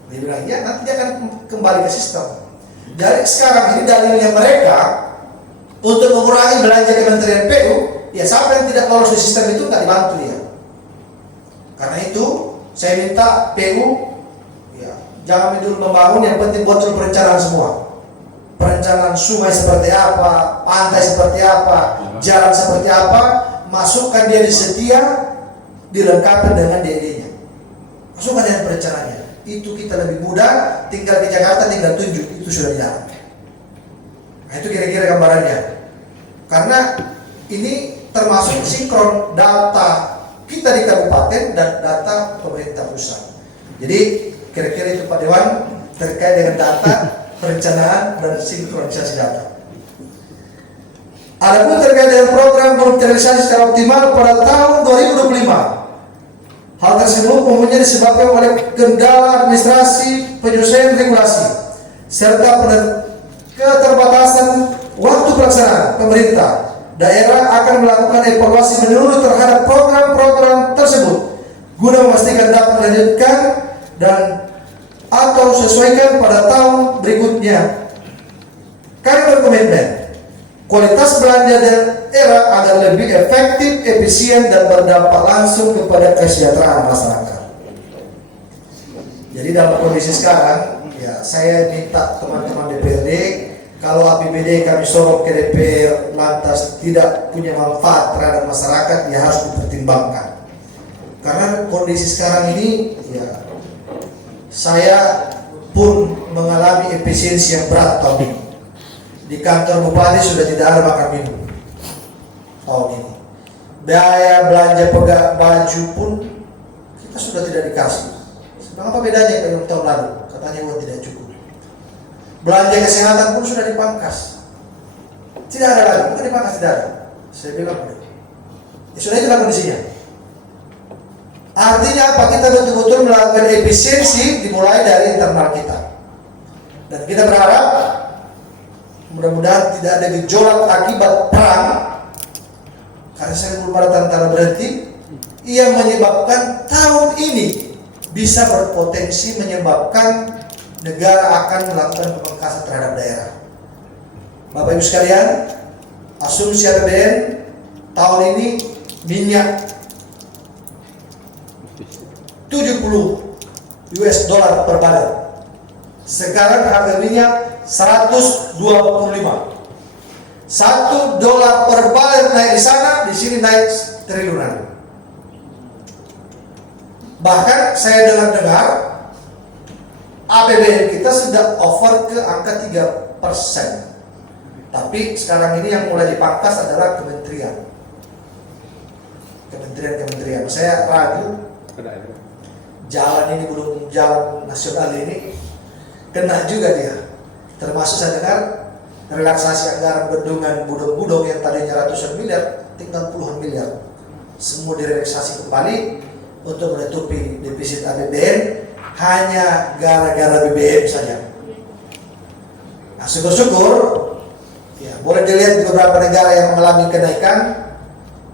Dia bilang ya nanti dia akan kembali ke sistem. Jadi sekarang ini dalilnya mereka untuk mengurangi belanja Kementerian PU, ya siapa yang tidak lolos di sistem itu nggak dibantu ya. Karena itu saya minta PU ya Jangan dulu membangun, yang penting buat dulu perencanaan semua. Perencanaan sungai seperti apa, pantai seperti apa, jalan seperti apa, masukkan dia di setia, dilengkapi dengan DD-nya. Masukkan dengan perencanaannya. Itu kita lebih mudah, tinggal ke Jakarta, tinggal tunjuk, itu sudah jalan. Nah, itu kira-kira gambarannya. Karena ini termasuk sinkron data kita di kabupaten dan data pemerintah pusat. Jadi kira-kira itu Pak Dewan terkait dengan data, perencanaan dan sinkronisasi data. Adapun terkait dengan program monitorisasi secara optimal pada tahun 2025. Hal tersebut umumnya disebabkan oleh kendala administrasi, penyelesaian regulasi, serta keterbatasan waktu pelaksanaan. Pemerintah daerah akan melakukan evaluasi menyeluruh terhadap program-program tersebut guna memastikan dapat dilanjutkan dan atau sesuaikan pada tahun berikutnya. Kami berkomitmen kualitas belanja daerah agar lebih efektif, efisien, dan berdampak langsung kepada kesejahteraan masyarakat. Jadi dalam kondisi sekarang, ya saya minta teman-teman DPRD, kalau APBD kami sorot ke DPR lantas tidak punya manfaat terhadap masyarakat, ya harus dipertimbangkan. Karena kondisi sekarang ini, ya saya pun mengalami efisiensi yang berat tahun ini. Di kantor bupati sudah tidak ada makan minum tahun ini. Biaya belanja baju pun kita sudah tidak dikasih. Apa bedanya dengan tahun lalu? Katanya uang tidak cukup. Belanja kesehatan pun sudah dipangkas. Tidak ada lagi, bukan dipangkas, tidak ada. Saya bilang ya sudah, itulah kondisinya. Artinya apa? Kita betul-betul melakukan efisiensi dimulai dari internal kita. Dan kita berharap mudah-mudahan tidak ada gejolak akibat perang, karena saya belum ada tentara berhenti, yang menyebabkan tahun ini bisa berpotensi menyebabkan negara akan melakukan pemangkasan terhadap daerah. Bapak Ibu sekalian, asumsi APBN tahun ini minyak 70 US dollar per barel. Sekarang harga minyak 125. $1 per barel naik di sana, di sini naik triliunan. Bahkan saya dengar APBN kita sudah over ke angka 3%. Tapi sekarang ini yang mulai dipangkas adalah kementerian. Saya ragu jalan ini belum jalan nasional ini kena juga dia. Termasuk saya dengar relaksasi anggaran bendungan Budong-Budong yang tadinya ratusan miliar tinggal puluhan miliar. Semua direlaksasi kembali untuk menutupi defisit APBN hanya gara-gara BBM saja. Nah, syukur-syukur ya, boleh dilihat di beberapa negara yang mengalami kenaikan.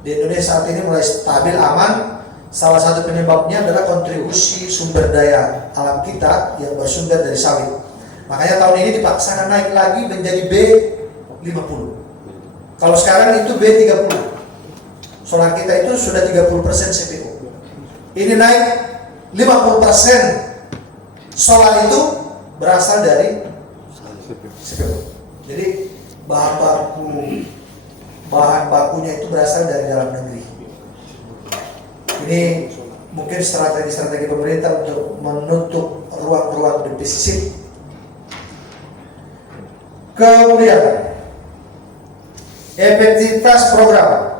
Di Indonesia saat ini mulai stabil, aman. Salah satu penyebabnya adalah kontribusi sumber daya alam kita yang bersumber dari sawit. Makanya tahun ini dipaksakan naik lagi menjadi B50. Kalau sekarang itu B30. Solar kita itu sudah 30% CPO. Ini naik 50%. Solar itu berasal dari CPO. Jadi bahan bakunya itu berasal dari dalam negeri. Ini mungkin strategi pemerintah untuk menutup ruang-ruang defisit. Kemudian efektivitas program.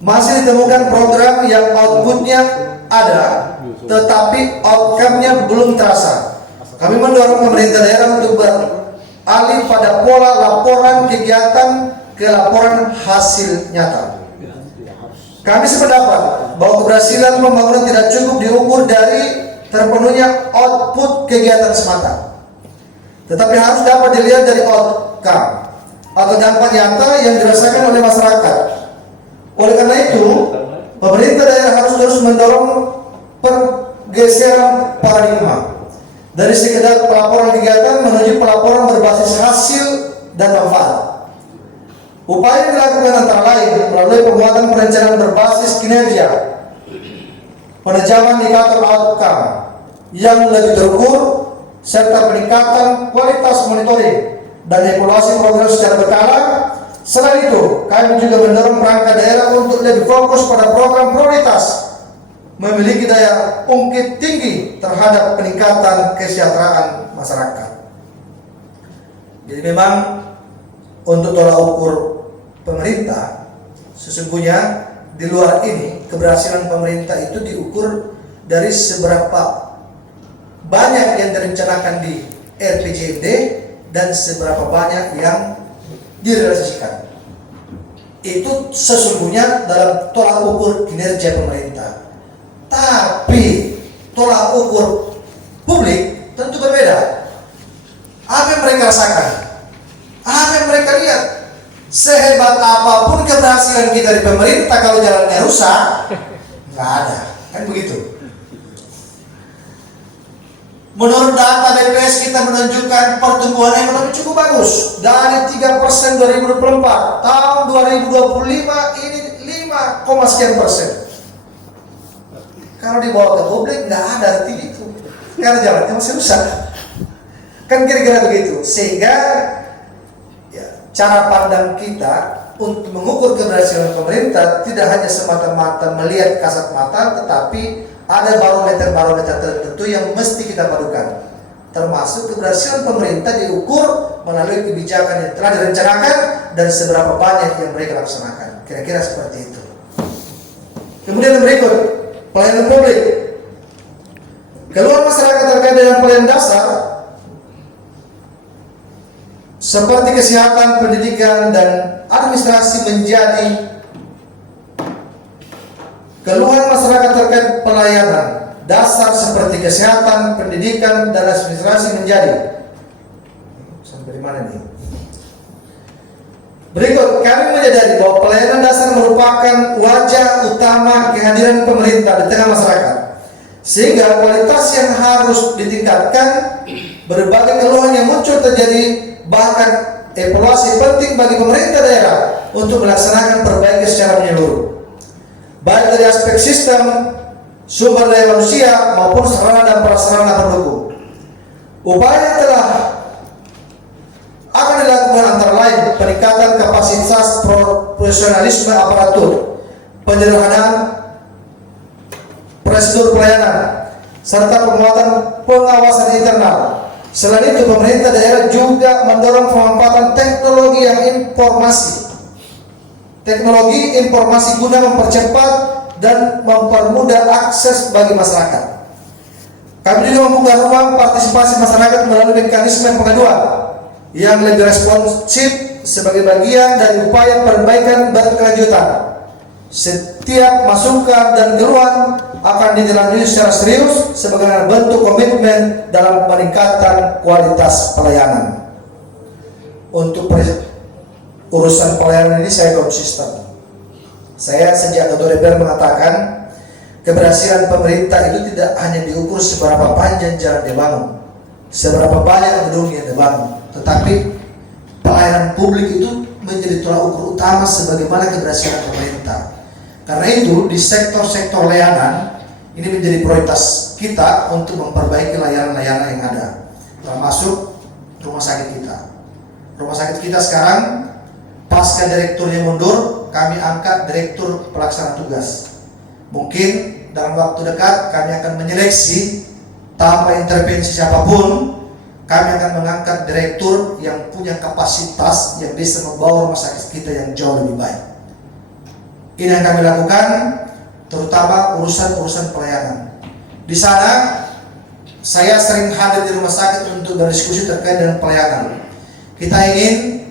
Masih ditemukan program yang outputnya ada, tetapi outcome-nya belum terasa. Kami mendorong pemerintah daerah untuk beralih pada pola laporan kegiatan ke laporan hasil nyata. Kami sependapat bahwa keberhasilan pembangunan tidak cukup diukur dari terpenuhnya output kegiatan semata, tetapi harus dapat dilihat dari outcome atau dampak nyata yang dirasakan oleh masyarakat. Oleh karena itu, pemerintah daerah harus terus mendorong pergeseran paradigma dari sekedar pelaporan kegiatan menuju pelaporan berbasis hasil dan manfaat. Upaya yang dilakukan antara lain melalui penguatan perencanaan berbasis kinerja, penajaman indikator outcome, yang lebih terukur serta peningkatan kualitas monitoring dan evaluasi program secara berkala. Selain itu, kami juga mendorong perangkat daerah untuk lebih fokus pada program prioritas, memiliki daya ungkit tinggi terhadap peningkatan kesejahteraan masyarakat. Jadi memang untuk tolak ukur pemerintah, sesungguhnya di luar ini keberhasilan pemerintah itu diukur dari seberapa banyak yang direncanakan di RPJMD dan seberapa banyak yang direalisasikan. Itu sesungguhnya dalam tolak ukur kinerja pemerintah. Tapi tolak ukur publik tentu berbeda. Apa yang mereka rasakan, apa yang mereka lihat, sehebat apapun keberhasilan kita di pemerintah, kalau jalannya rusak, nggak ada, kan begitu. Menurut data BPS kita menunjukkan pertumbuhan ekonomi cukup bagus dari 3% 2024, tahun 2025 ini 5,sekian%. Kalau dibawa ke publik nggak ada arti itu, karena jalannya masih rusak. Kan kira-kira begitu. Sehingga ya, cara pandang kita untuk mengukur keberhasilan pemerintah tidak hanya semata-mata melihat kasat mata, tetapi ada barometer-barometer tertentu yang mesti kita padukan. Termasuk keberhasilan pemerintah diukur melalui kebijakan yang telah direncanakan dan seberapa banyak yang mereka laksanakan. Kira-kira seperti itu. Kemudian yang berikut, pelayanan publik. Keluhan masyarakat terkait dengan pelayanan dasar seperti kesehatan, pendidikan, dan administrasi menjadi keluhan masyarakat terkait pelayanan dasar seperti kesehatan, pendidikan, dan administrasi menjadi. Sampai di mana nih? Berikut, kami menyadari bahwa pelayanan dasar merupakan wajah utama kehadiran pemerintah di tengah masyarakat, sehingga kualitas yang harus ditingkatkan. Berbagai keluhan yang muncul terjadi, bahkan evaluasi penting bagi pemerintah daerah untuk melaksanakan perbaikan secara menyeluruh, baik dari aspek sistem, sumber daya manusia maupun sarana dan prasarana pendukung. Upaya telah akan dilakukan antara lain peningkatan kapasitas profesionalisme aparatur, penyederhanaan prosedur pelayanan, serta penguatan pengawasan internal. Selain itu, pemerintah daerah juga mendorong pemanfaatan teknologi informasi guna mempercepat dan mempermudah akses bagi masyarakat. Kami juga membuka ruang partisipasi masyarakat melalui mekanisme pengaduan yang lebih responsif sebagai bagian dari upaya perbaikan berkelanjutan. Setiap masukan dan keluhan akan ditindaklanjuti secara serius sebagai bentuk komitmen dalam peningkatan kualitas pelayanan. Untuk urusan pelayanan ini saya konsisten. Saya sejak Ketua DPR mengatakan keberhasilan pemerintah itu tidak hanya diukur seberapa panjang jalan dibangun, seberapa banyak gedung yang dibangun, tetapi pelayanan publik itu menjadi tolak ukur utama sebagaimana keberhasilan pemerintah. Karena itu di sektor-sektor layanan ini menjadi prioritas kita untuk memperbaiki layanan-layanan yang ada, termasuk rumah sakit kita. Rumah sakit kita sekarang pasca direkturnya mundur, kami angkat direktur pelaksana tugas. Mungkin dalam waktu dekat kami akan menyeleksi tanpa intervensi siapapun. Kami akan mengangkat direktur yang punya kapasitas yang bisa membawa rumah sakit kita yang jauh lebih baik. Ini yang kami lakukan, terutama urusan-urusan pelayanan. Di sana, saya sering hadir di rumah sakit untuk berdiskusi terkait dengan pelayanan. Kita ingin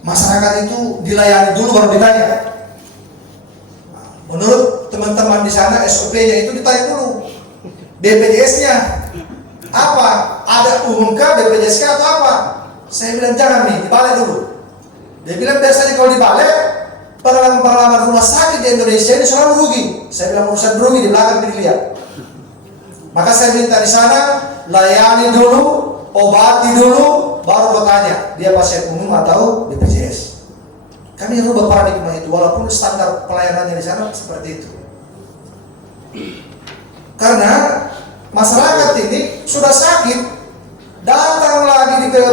masyarakat itu dilayani dulu baru ditanya. Menurut teman-teman di sana, SOP-nya itu ditanya dulu. BPJS-nya apa? Ada umumkah BPJS atau apa? Saya bilang jangan nih, dibalik dulu. Dia bilang biasanya kalau dibalik, pengalaman rumah sakit di Indonesia ini selalu rugi. Saya bilang urusan rugi di belakang dilihat. Maka saya minta di sana layani dulu, obati dulu, baru bertanya dia pasien umum atau BPJS. Kami rubah paradigma itu, walaupun standar pelayanannya di sana seperti itu. Karena masyarakat ini sudah sakit, datang lagi ke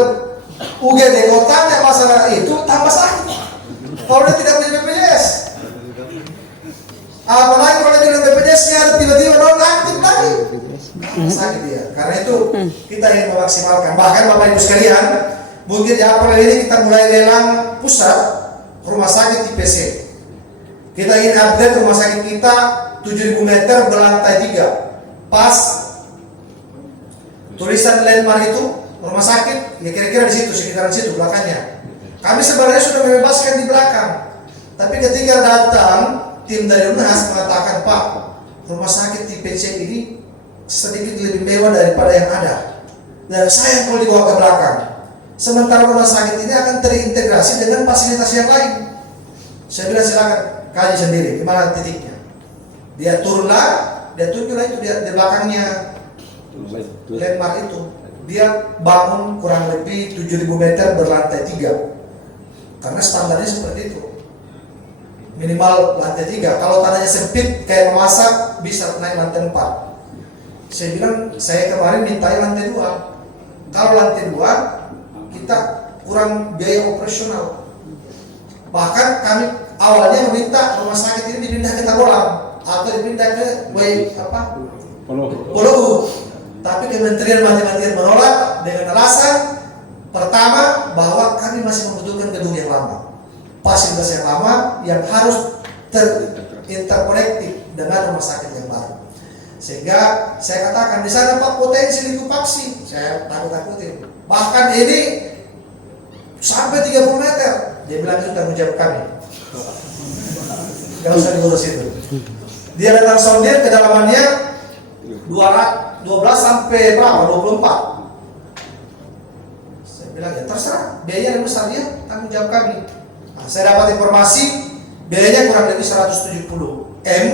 UGD kotanya masalah itu tambah sakit. Kalau dia tidak punya BPJS, apalagi kalau dia punya BPJS-nya tiba-tiba non aktif lagi, sakit dia. Karena itu kita ingin memaksimalkan. Bahkan Bapak Ibu sekalian, mungkin di April ini kita mulai lelang pusat rumah sakit IPC. Kita ingin update rumah sakit kita 7.000 meter berlantai 3. Pas tulisan landmark itu rumah sakit, ya kira-kira di situ, sekitaran situ belakangnya. Kami sebenarnya sudah membebaskan di belakang. Tapi ketika datang tim dari UNHAS mengatakan, Pak, rumah sakit IPC ini sedikit lebih mewah daripada yang ada. Dan sayang kalau dibawa ke belakang. Sementara rumah sakit ini akan terintegrasi dengan fasilitas yang lain. Saya bilang silakan kaji sendiri, gimana titiknya. Dia turunlah, dia tunjuklah itu dia di belakangnya landmark itu. Dia bangun kurang lebih 7.000 meter berlantai 3. Karena standarnya seperti itu. Minimal lantai 3. Kalau tanahnya sempit kayak memasak bisa naik lantai 4. Saya bilang, saya kemarin minta lantai 2. Kalau lantai 2 kita kurang biaya operasional. Bahkan kami awalnya meminta rumah sakit ini dipindah ke Tabolang atau dipindah ke Polohu. Tapi Kementerian Mati-matian menolak dengan alasan pertama bahwa kami masih membutuhkan gedung yang lama, fasilitas yang lama yang harus terinterkonektif dengan rumah sakit yang baru. Sehingga saya katakan di sana Pak potensi likupaksi, saya takut-takutin. Bahkan ini sampai 30 meter. Dia bilang itu tanggung jawab kami. Gak usah diurus itu. Dia datang sondir kedalamannya 12 sampai berapa? 24. Saya bilang ya terserah, biaya yang besar dia tanggung jawab kami. Nah, saya dapat informasi biayanya kurang lebih 170 M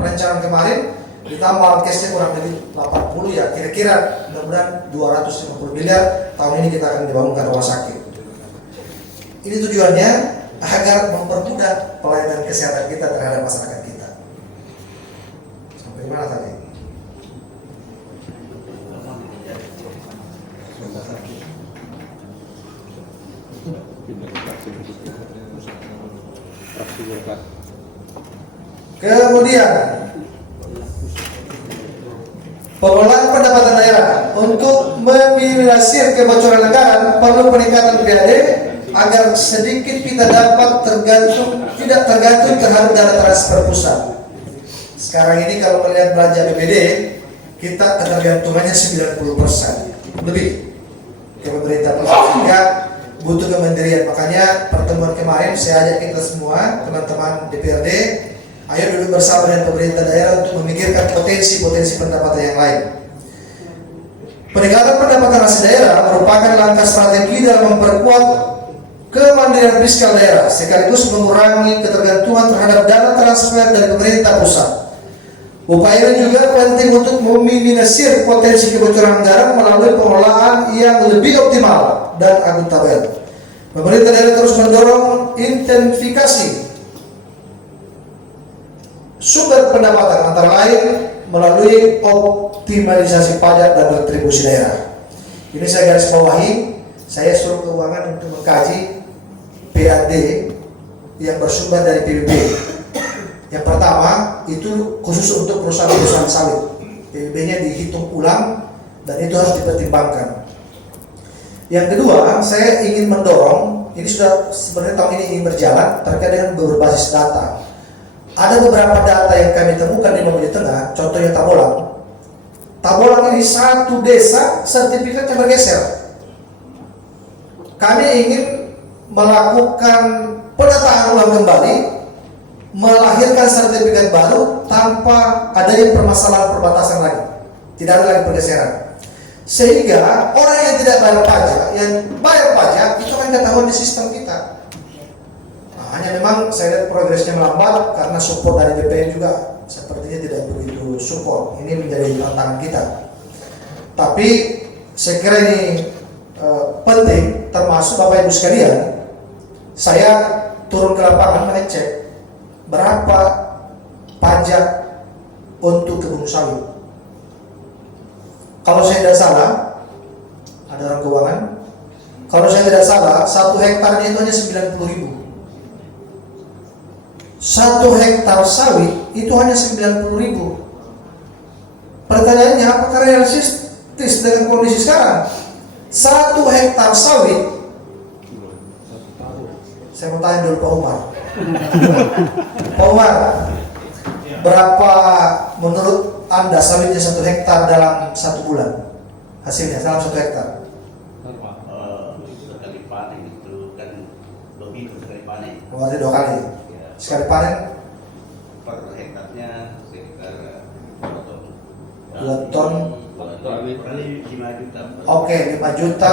perencanaan kemarin, ditambah cashnya kurang lebih 80 ya, kira-kira mudah-mudahan 250 miliar tahun ini kita akan dibangunkan rumah sakit. Ini tujuannya agar mempermudah pelayanan kesehatan kita terhadap masyarakat kita. Sampai di mana tadi? Kemudian pengelolaan pendapatan daerah untuk meminimalisir kebocoran anggaran perlu peningkatan PAD agar sedikit kita dapat tidak tergantung terhadap dana transfer pusat. Sekarang ini kalau melihat belanja BPD kita ketergantungannya 90% lebih ke pemerintah pusat, sehingga butuh kementerian. Makanya pertemuan kemarin saya ajak kita semua teman-teman DPRD, ayo duduk bersama dengan pemerintah daerah untuk memikirkan potensi-potensi pendapatan yang lain. Peningkatan pendapatan asli daerah merupakan langkah strategi dalam memperkuat kemandirian fiskal daerah sekaligus mengurangi ketergantungan terhadap dana transfer dari pemerintah pusat. Upaya ini juga penting untuk meminimalisir potensi kebocoran anggaran melalui pengelolaan yang lebih optimal dan akuntabel. Pemerintah daerah terus mendorong intensifikasi sumber pendapatan antara lain melalui optimalisasi pajak dan retribusi daerah. Ini saya garis bawahi, saya suruh keuangan untuk mengkaji PAD yang bersumber dari PBB. Yang pertama itu khusus untuk perusahaan-perusahaan sawit. PBB-nya dihitung ulang dan itu harus dipertimbangkan. Yang kedua, saya ingin mendorong, ini sudah sebenarnya tahun ini ingin berjalan terkait dengan berbasis data. Ada beberapa data yang kami temukan di Mamuju Tengah, contohnya Tabolang. Tabolang ini satu desa sertifikatnya bergeser. Kami ingin melakukan penataan ulang kembali, melahirkan sertifikat baru tanpa adanya permasalahan perbatasan lagi, tidak ada lagi pergeseran, sehingga orang yang tidak bayar pajak, yang bayar pajak itu akan ketahuan di sistem kita. Nah, hanya memang saya lihat progresnya melambat karena support dari BPN juga sepertinya tidak begitu support. Ini menjadi tantangan kita. Tapi saya kira ini penting, termasuk Bapak Ibu sekalian. Saya turun ke lapangan mengecek berapa pajak untuk kebun sawit. Kalau saya tidak salah, ada orang keuangan. Kalau saya tidak salah, 1 hektarnya itu hanya 90.000. 1 hektar sawit itu hanya 90.000. Pertanyaannya, apakah realistis dengan kondisi sekarang? 1 hektar sawit, saya mau tanya dulu Pak Umar. Pak Umar, berapa menurut Anda sawitnya 1 hektar dalam 1 bulan? Hasilnya dalam 1 hektar? Sekali panen itu kan lebih sekali panen. Berarti 2 kali. Sekali panen Per hektarnya sekitar 2 ton. 5 juta. Oke, 5 juta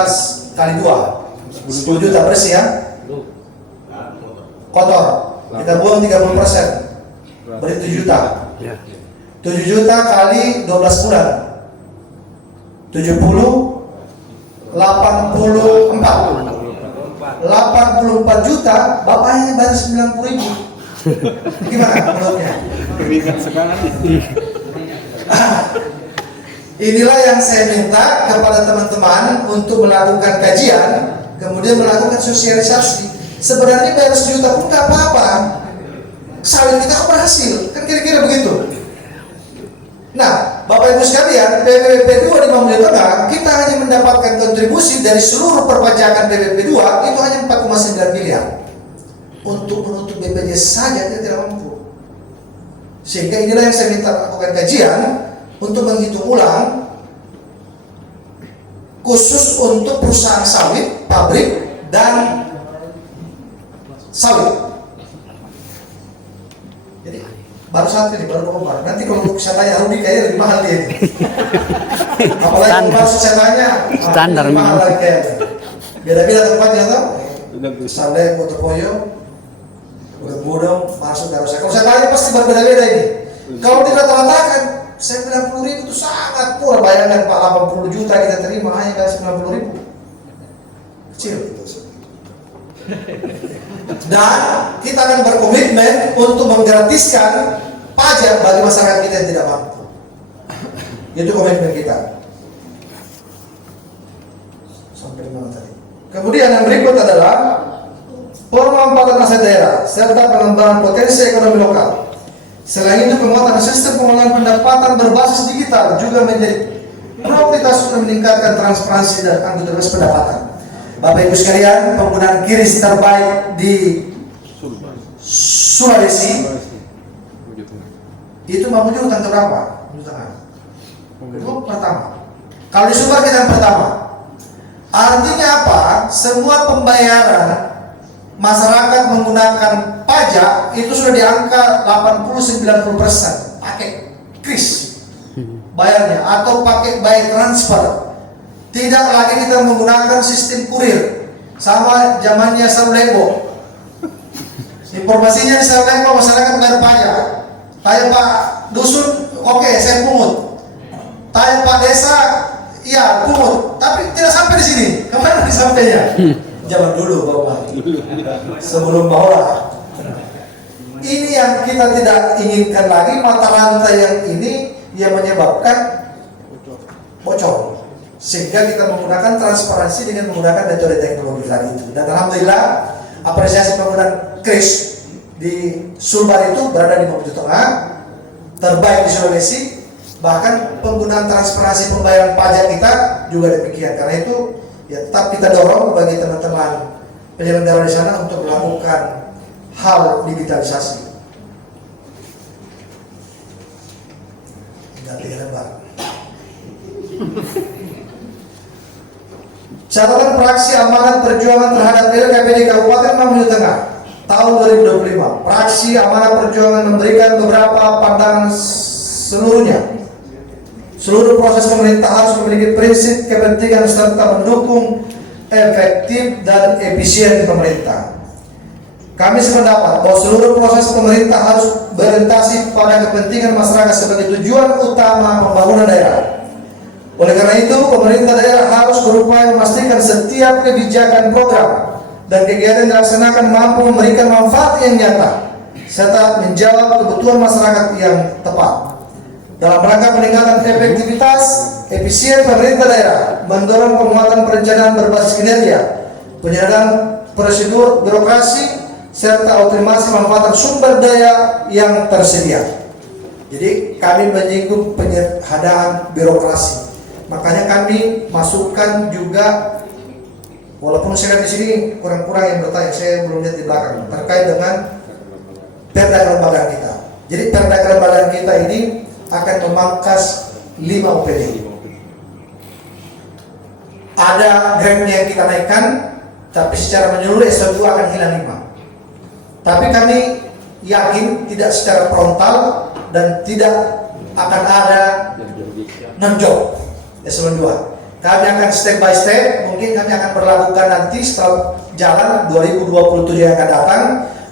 kali 2, 10 juta bersih ya. Kotor. Kita buang 30%. Berarti 7 juta. Ya. 7 juta kali 12 bulan. 70, 84. 84 juta, bapaknya baru 90.000. Gimana menurutnya? Keringat sekarang. Inilah yang saya minta kepada teman-teman untuk melakukan kajian, kemudian melakukan sosialisasi. Sebenarnya bayar 1 juta pun nggak apa-apa. Sawit kita berhasil, kan kira-kira begitu. Nah, Bapak Ibu sekalian, PPP 2 di Mamuju Tengah, kita hanya mendapatkan kontribusi dari seluruh perpajakan PPP 2 itu hanya 4,9 miliar. Untuk menutup BPJS saja kita tidak mampu. Sehingga inilah yang saya minta lakukan kajian untuk menghitung ulang khusus untuk perusahaan sawit, pabrik, dan sawit. Jadi baru 1 ini, baru Omar. Nanti kalau saya tanya Rudi kayaknya lebih mahal dia ini. Apalagi kalau masuk saya tanya, Standar lebih mahal lagi kayaknya. Beda-beda tempatnya tau. Udah bisa. Saleh, Motopoyo, udah bodong, masuk harus. Kalau saya tanya pasti berbeda-beda ini. Kalau dirata-ratakan, 90.000 itu sangat murah. Bayangkan Pak, 80 juta kita terima hanya 90.000. Kecil. Dan kita akan berkomitmen untuk menggratiskan pajak bagi masyarakat kita yang tidak mampu. Itu komitmen kita. Sampai mana tadi? Kemudian yang berikut adalah pemanfaatan aset daerah serta pengembangan potensi ekonomi lokal. Selain itu, penguatan sistem pengelolaan pendapatan berbasis digital juga menjadi prioritas untuk meningkatkan transparansi dan akuntabilitas pendapatan. Bapak Ibu sekalian, penggunaan QRIS terbaik di Sulawesi itu Mamuju urutan berapa? Itu pertama. Kalau di Sumbar kita yang pertama. Artinya apa? Semua pembayaran masyarakat menggunakan pajak itu sudah di angka 80-90% pakai QRIS bayarnya atau pakai by transfer. Tidak lagi kita menggunakan sistem kurir sama zamannya Saulego. Informasinya di Saulego masyarakat bayar pajak. Tanya Pak Dusun, oke, saya pungut. Tanya Pak Desa, iya pungut. Tapi tidak sampai di sini. Kemana disampainya? Zaman dulu Bapak. Sebelum Baura. Ini yang kita tidak inginkan lagi, mata rantai yang ini yang menyebabkan bocor. Sehingga kita menggunakan transparansi dengan menggunakan metode teknologi tadi itu. Dan alhamdulillah apresiasi penggunaan QRIS di Sumbar itu berada di Mamuju Tengah, terbaik di Sulawesi. Bahkan penggunaan transparansi pembayaran pajak kita juga demikian. Karena itu ya tetap kita dorong bagi teman-teman penyelenggara di sana untuk melakukan hal digitalisasi. Tinggal 3 lembar. Catatan praksi amanat perjuangan terhadap LKPD Kabupaten Mamuju Tengah tahun 2025. Praksi amanat perjuangan memberikan beberapa pandangan seluruhnya. Seluruh proses pemerintah harus memiliki prinsip kepentingan serta mendukung efektif dan efisien pemerintah. Kami sependapat bahwa seluruh proses pemerintah harus berorientasi pada kepentingan masyarakat sebagai tujuan utama pembangunan daerah. Oleh karena itu, pemerintah daerah harus berupaya memastikan setiap kebijakan program dan kegiatan yang dilaksanakan mampu memberikan manfaat yang nyata serta menjawab kebutuhan masyarakat yang tepat. Dalam rangka peningkatan efektivitas efisien pemerintah daerah, mendorong penguatan perencanaan berbasis kinerja, penyederhanaan prosedur birokrasi, serta optimasi manfaatan sumber daya yang tersedia. Jadi kami menyinggung penyederhanaan birokrasi. Makanya kami masukkan juga, walaupun saya di sini kurang-kurang yang bertanya, saya belum lihat di belakang terkait dengan perda kelembagaan kita. Jadi perda kelembagaan kita ini akan memangkas 5 OPD. Ada grade yang kita naikkan, tapi secara menyeluruh S1 akan hilang 5. Tapi kami yakin tidak secara frontal dan tidak akan ada non-job S2. Kami akan step by step, mungkin kami akan berlakukan nanti setelah jalan 2027 yang akan datang.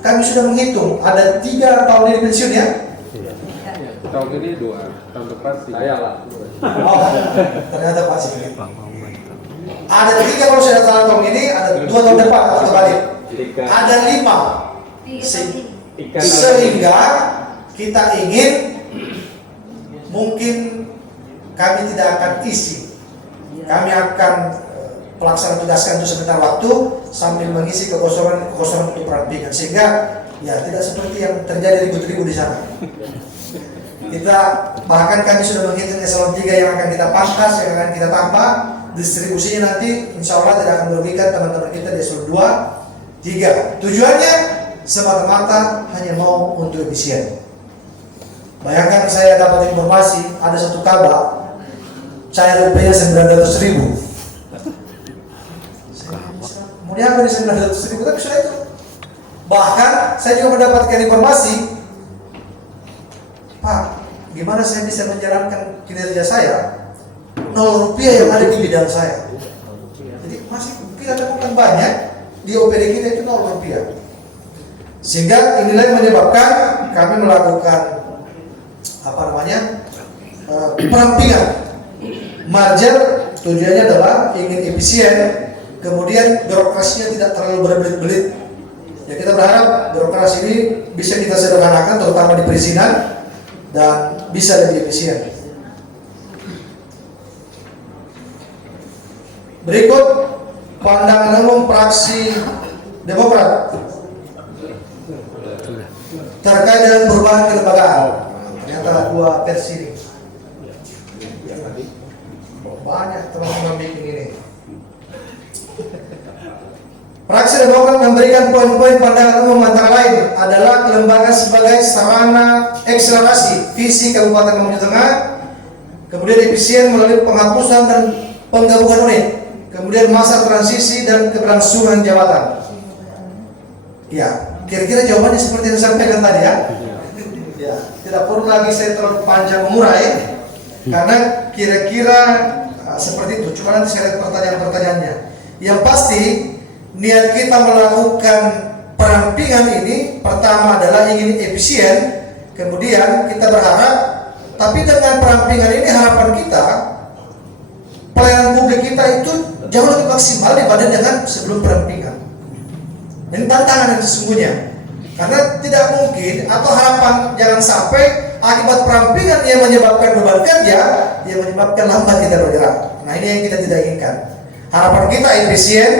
Kami sudah menghitung ada 3 tahun ini pensiun ya. Tahun ini 2, tahun depan saya lah. Oh, ternyata pasti. Ada 3 kalau saya salah tahun ini, ada 2 tahun depan atau kebalik. Ada 5. Sehingga kita ingin mungkin kami tidak akan isi. Kami akan pelaksana tugaskan itu sebentar waktu sambil mengisi kekosongan untuk perampingan, sehingga ya tidak seperti yang terjadi ribut-ribut di sana. Kita bahkan kami sudah menghitung eselon 3 yang akan kita pangkas, yang akan kita tambah. Distribusinya nanti insya Allah tidak akan merugikan teman-teman kita di eselon 2, 3. Tujuannya semata-mata hanya mau untuk efisien. Bayangkan saya dapat informasi ada satu kabak cair rupiah 900.000. Mau diapa di 900.000? Tapi sudah itu. Bahkan saya juga mendapatkan informasi, Pak, gimana saya bisa menjalankan kinerja saya 0 rupiah yang ada di bidang saya. Jadi masih kita temukan banyak di OPD kita itu 0 rupiah. Sehingga inilah yang menyebabkan kami melakukan perampingan. Margin tujuannya adalah ingin efisien, kemudian birokrasinya tidak terlalu berbelit-belit. Ya, kita berharap birokrasi ini bisa kita sederhanakan, terutama di perizinan, dan bisa lebih efisien. Berikut pandangan umum fraksi Demokrat terkait dengan perubahan kelembagaan. Ternyata 2 versi ini. Banyak teman-teman bikin ini. Fraksi Demokrat memberikan poin-poin pandangan umum antara lain adalah kelembagaan sebagai sarana akselerasi visi Kabupaten Mamuju Tengah, kemudian efisien melalui penghapusan dan penggabungan unit, kemudian masa transisi dan keberlangsungan jabatan. Ya, kira-kira jawabannya seperti yang disampaikan tadi ya. Ya, tidak perlu lagi saya terlalu panjang mengurai, karena kira-kira seperti itu. Cuma nanti saya lihat pertanyaan-pertanyaannya. Yang pasti niat kita melakukan perampingan ini pertama adalah ingin efisien, kemudian kita berharap, tapi dengan perampingan ini harapan kita pelayanan publik kita itu jauh lebih maksimal dibanding dengan sebelum perampingan. Ini tantangan yang sesungguhnya, karena tidak mungkin atau harapan jangan sampai akibat perampingan yang menyebabkan beban kerja yang menyebabkan lambat kita bergerak. Nah, ini yang kita tidak inginkan. Harapan kita efisien,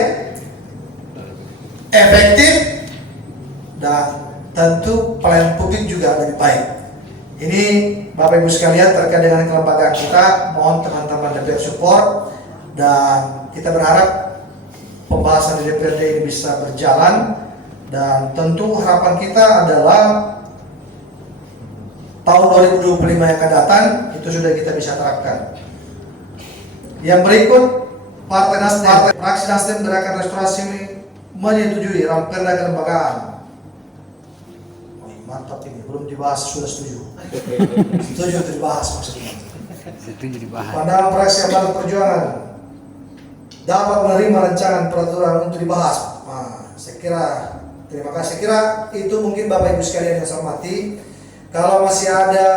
efektif, dan tentu pelayanan publik juga lebih baik. Ini Bapak Ibu sekalian terkait dengan kelembagaan kita, mohon teman-teman DPR support, dan kita berharap pembahasan di DPRD ini bisa berjalan, dan tentu harapan kita adalah tahun 2025 yang akan datang itu sudah kita bisa terapkan. Yang berikut, Partai Nasdem, fraksi Nasdem Gerakan Restorasi ini menyetujui Perda kelembagaan. Oh, mantap ini, belum dibahas sudah setuju. Setuju untuk dibahas maksudnya. Setuju dibahas. Pandangan fraksi Amanat Perjuangan dapat menerima rancangan peraturan untuk dibahas. Nah, saya kira terima kasih. Saya kira itu mungkin Bapak Ibu sekalian yang saya hormati. Kalau masih ada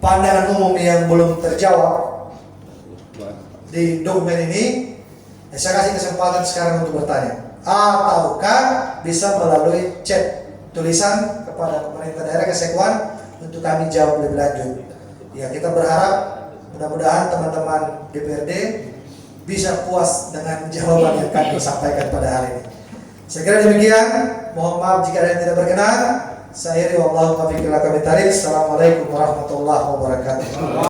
pandangan umum yang belum terjawab di dokumen ini, saya kasih kesempatan sekarang untuk bertanya. Ataukah bisa melalui chat tulisan kepada pemerintah daerah Kesekuan untuk kami jawab lebih lanjut. Ya, kita berharap Mudah-mudahan teman-teman DPRD bisa puas dengan jawaban yang kami sampaikan pada hari ini. Saya kira demikian. Mohon maaf jika ada yang tidak berkenan. Saya wallahu taufiq wal hidayah. Assalamualaikum warahmatullahi wabarakatuh.